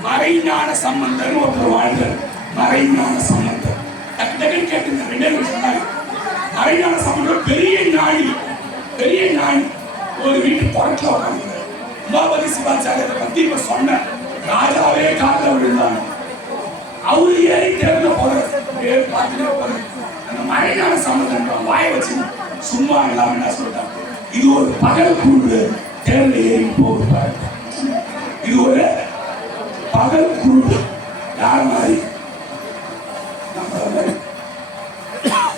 மறைஞான சம்பந்தர் ஒருத்தர் வாழ்ந்தார். மறைஞான சம்பந்தர் டக்கு டக்குன்னு கேட்டுங்க, 2 நிமிஷம் தான். மறைஞான சம்பந்தர் பெரிய ஞானி, பெரிய ஞானி. ஒரு வீட்டு புறத்துல உட்காந்து உமாபதி சிவாச்சாரியரை பத்தி இப்ப சொன்ன ராஜாவே காலில் விழுந்தாங்க. அவரு ஏறி தேர்ந்த போறாரு, பார்த்துட்டே போறாரு. அந்த மறைஞான சம்பந்தர் வாய வச்சு சும்மா இல்லாம என்ன சொல்லிட்டாங்க, இது ஒரு பகல் குருடு தேர்ல ஏறி போகிறாரு. இது ஒரு பகல் குருடு. யார் மாதிரி?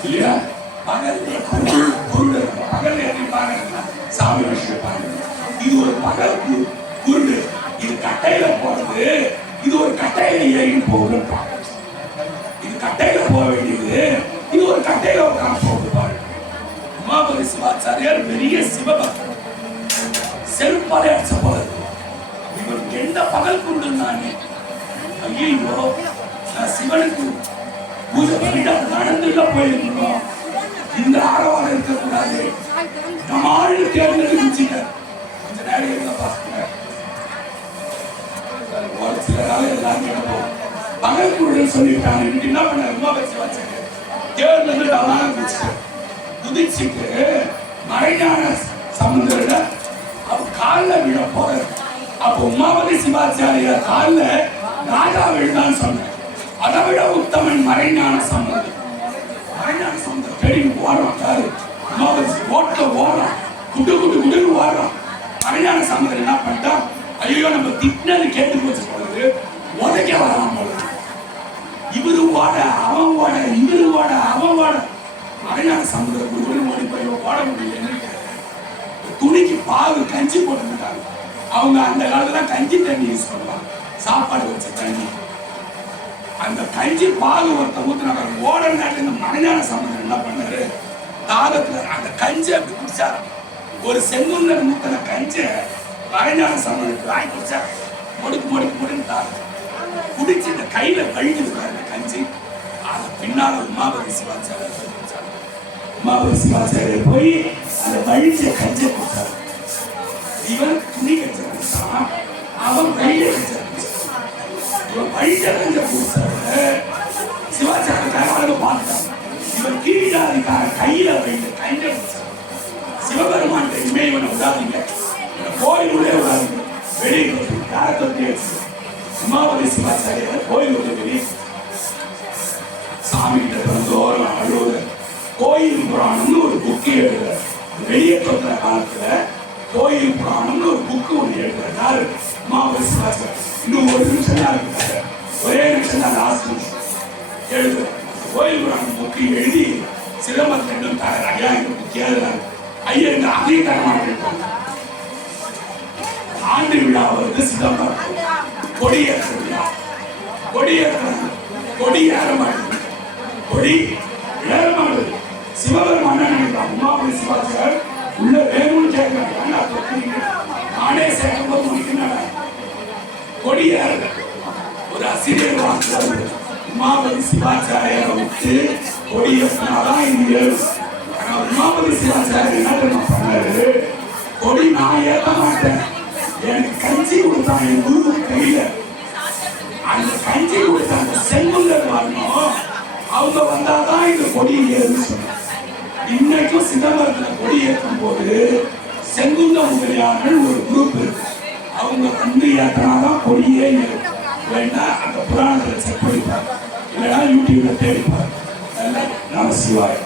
இல்லையா? பகல் குருடு, பகல் ஏறி பாருங்க, சாமி விஷயம் பாருங்க. இது ஒரு பகல் குருடு, இது கட்டையில போறது, இது ஒரு கட்டையில ஏறி போகுது. இது கட்டையில போக வேண்டியது, இது ஒரு கட்டையில உட்காந்து போகுது பாருங்க. உமாபதி சிவாச்சாரியார் பெரிய சிவபக்தர், செருப்பாலே அடிச்ச போல இவருக்கு எந்த பகல் குருடு நானே. ஐயோ, நான் சிவனுக்கு பூஜை பண்ணிட்டு நடந்துள்ள போயிருக்கணும், இந்த ஆரவாரம் இருக்கக்கூடாது, நம்ம ஆளு தேர்ந்தெடுக்க கொஞ்ச நேரம் இருந்த பாருங்க. ஒரு சில நாள் எல்லாரும் பகல் குருடுன்னு சொல்லிட்டாங்க. என்ன பண்ண உமாபதி சிவாச்சாரியார் தேர்ல இருந்து டமாரம் குதிச்சுட்டு மறைஞான சம்பந்தரோட அவர் காலில் விழ போறாரு. அப்போ உமாபதி சிவாச்சாரியார் காலில் ராஜா விழுந்தான்னு சொன்னார். அதை விட உத்தமன் மறைஞான சம்பந்தர். மறைஞான சம்பந்தர் தேடி ஓடுறான். உமாபதி ஓட்ட ஓடுறான், குடு குடு குடுன்னு ஓடுறான். மறைஞான சம்பந்தர் என்ன பண்ணிட்டான், ஐயோ நம்ம திட்டினது கேட்டு போச்சு போறது, உதைக்க வரான் போல. இவரு ஓட அவன் ஓட, இவரு ஓட அவன் ஓட. மறைஞான சம்பந்தர் குடு ஓடி போய் ஓட முடியல. துணிக்கு பாகு கஞ்சி போட்டுக்கிட்டாங்க. அவங்க அந்த காலத்துல கஞ்சி தண்ணி யூஸ் பண்ணுவாங்க, சாப்பாடு வச்ச தண்ணி. அந்த கஞ்சி பாகு ஒருத்த ஊத்துனாங்க. ஓட நேரத்துல மறைஞான சம்பந்தர் என்ன பண்ணாரு, தாகத்துல அந்த கஞ்சி அப்படி குடிச்சாரு. ஒரு செங்குள்ள ஊத்தின கஞ்சி மறைஞான சம்பந்தருக்கு வாங்கி குடிச்சா முடுக்கு முடுக்கு முடுன்னு தாகம் குடிச்சு இந்த கையில கழுவிருக்காரு அந்த கஞ்சி. அது பின்னால உமாபதி சிவாச்சாரியர் குடிச்சாரு. உமாபதி சிவாச்சாரியர் போய் அந்த வழிச்ச கஞ்சியை குடிச்சாரு. இவன் துணி கஞ்ச குடிச்சான், அவன் கையில கஞ்ச குடிச்சான். இவன் வழிச்ச கஞ்ச குடிச்சாரு. சிவாச்சாரியர் பார்த்தான், இவன் கீழாதிக்கார கையில வைத்து கஞ்ச குடிச்சான். சிவபெருமான் இனிமே இவனை விடாதீங்க, கோயிலுள்ளே விடாதீங்க, வெளியே யாரை தொட்டி உமாபதி சிவாச்சாரியர் கோயில் விட்டு வெளியே சாமி கிட்ட தந்தோரம் அழுவது. கோயில் புராணம்னு ஒரு புக்கு எழுதுற, வெளியே தொட்டுற காலத்துல கோயில் புராணம்னு ஒரு புக்கு ஒன்று எழுதுறாரு உமாபதி சிவாச்சாரியர். இன்னும் ஒரு நிமிஷம் தான் இருக்காரு, ஒரே நிமிஷம் தான் லாஸ்ட் நிமிஷம் எழுதுற கோயில் புராணம் புக்கு எழுதி சிலம்பத்தில் இன்னும் தர ஐயா புக்கு எழுதுறாரு. ஐயா இந்த அதையும் தர மாட்டேன். ஆண்டு விழா வருது, சிதம்பரம் கொடியேற்ற விழா. கொடி ஏறுறாங்க. கொடி ஏற மாட்டேங்குது. கொடி ஏற மாட்டேங்குது. சிவபெருமான நினைக்கிறான். உமாபதி சிவாச்சார் உள்ள வேணும்னு கேட்கிறாங்க. ஏன்னா தொக்குறீங்க. நானே சேர்க்கும்போது முடிக்கிறாங்க. கொடி ஏறுங்க. ஒரு ஆசிரியர் வாக்குறது உமாபதி சிவாச்சாரியரை விட்டு கொடி ஏற்றினாதான் இது ஏறும். ஆனா உமாபதி சிவாச்சாரியர் என்ன தெரியுமா பண்ணாரு? கொடி நான் ஏற்ற மாட்டேன். எனக்கு கஞ்சி கொடுத்தான் என் குரு கையில. அந்த கஞ்சி கொடுத்த அந்த செங்குந்தர் வரணும். அவங்க வந்தாதான் இந்த கொடி ஏறுன்னு சொன்னாங்க. இன்னைக்கும் சிதம்பரத்துல கொடி ஏற்றும் போது செங்குந்த முதலியார்கள் ஒரு குரூப் இருக்கு. அவங்க வந்து ஏற்றினாதான் கொடியே ஏறும். இல்லைன்னா அந்த புராணத்துல செக் பண்ணிப்பாரு. இல்லைன்னா யூடியூப்ல தேடிப்பாரு. நம சிவாய.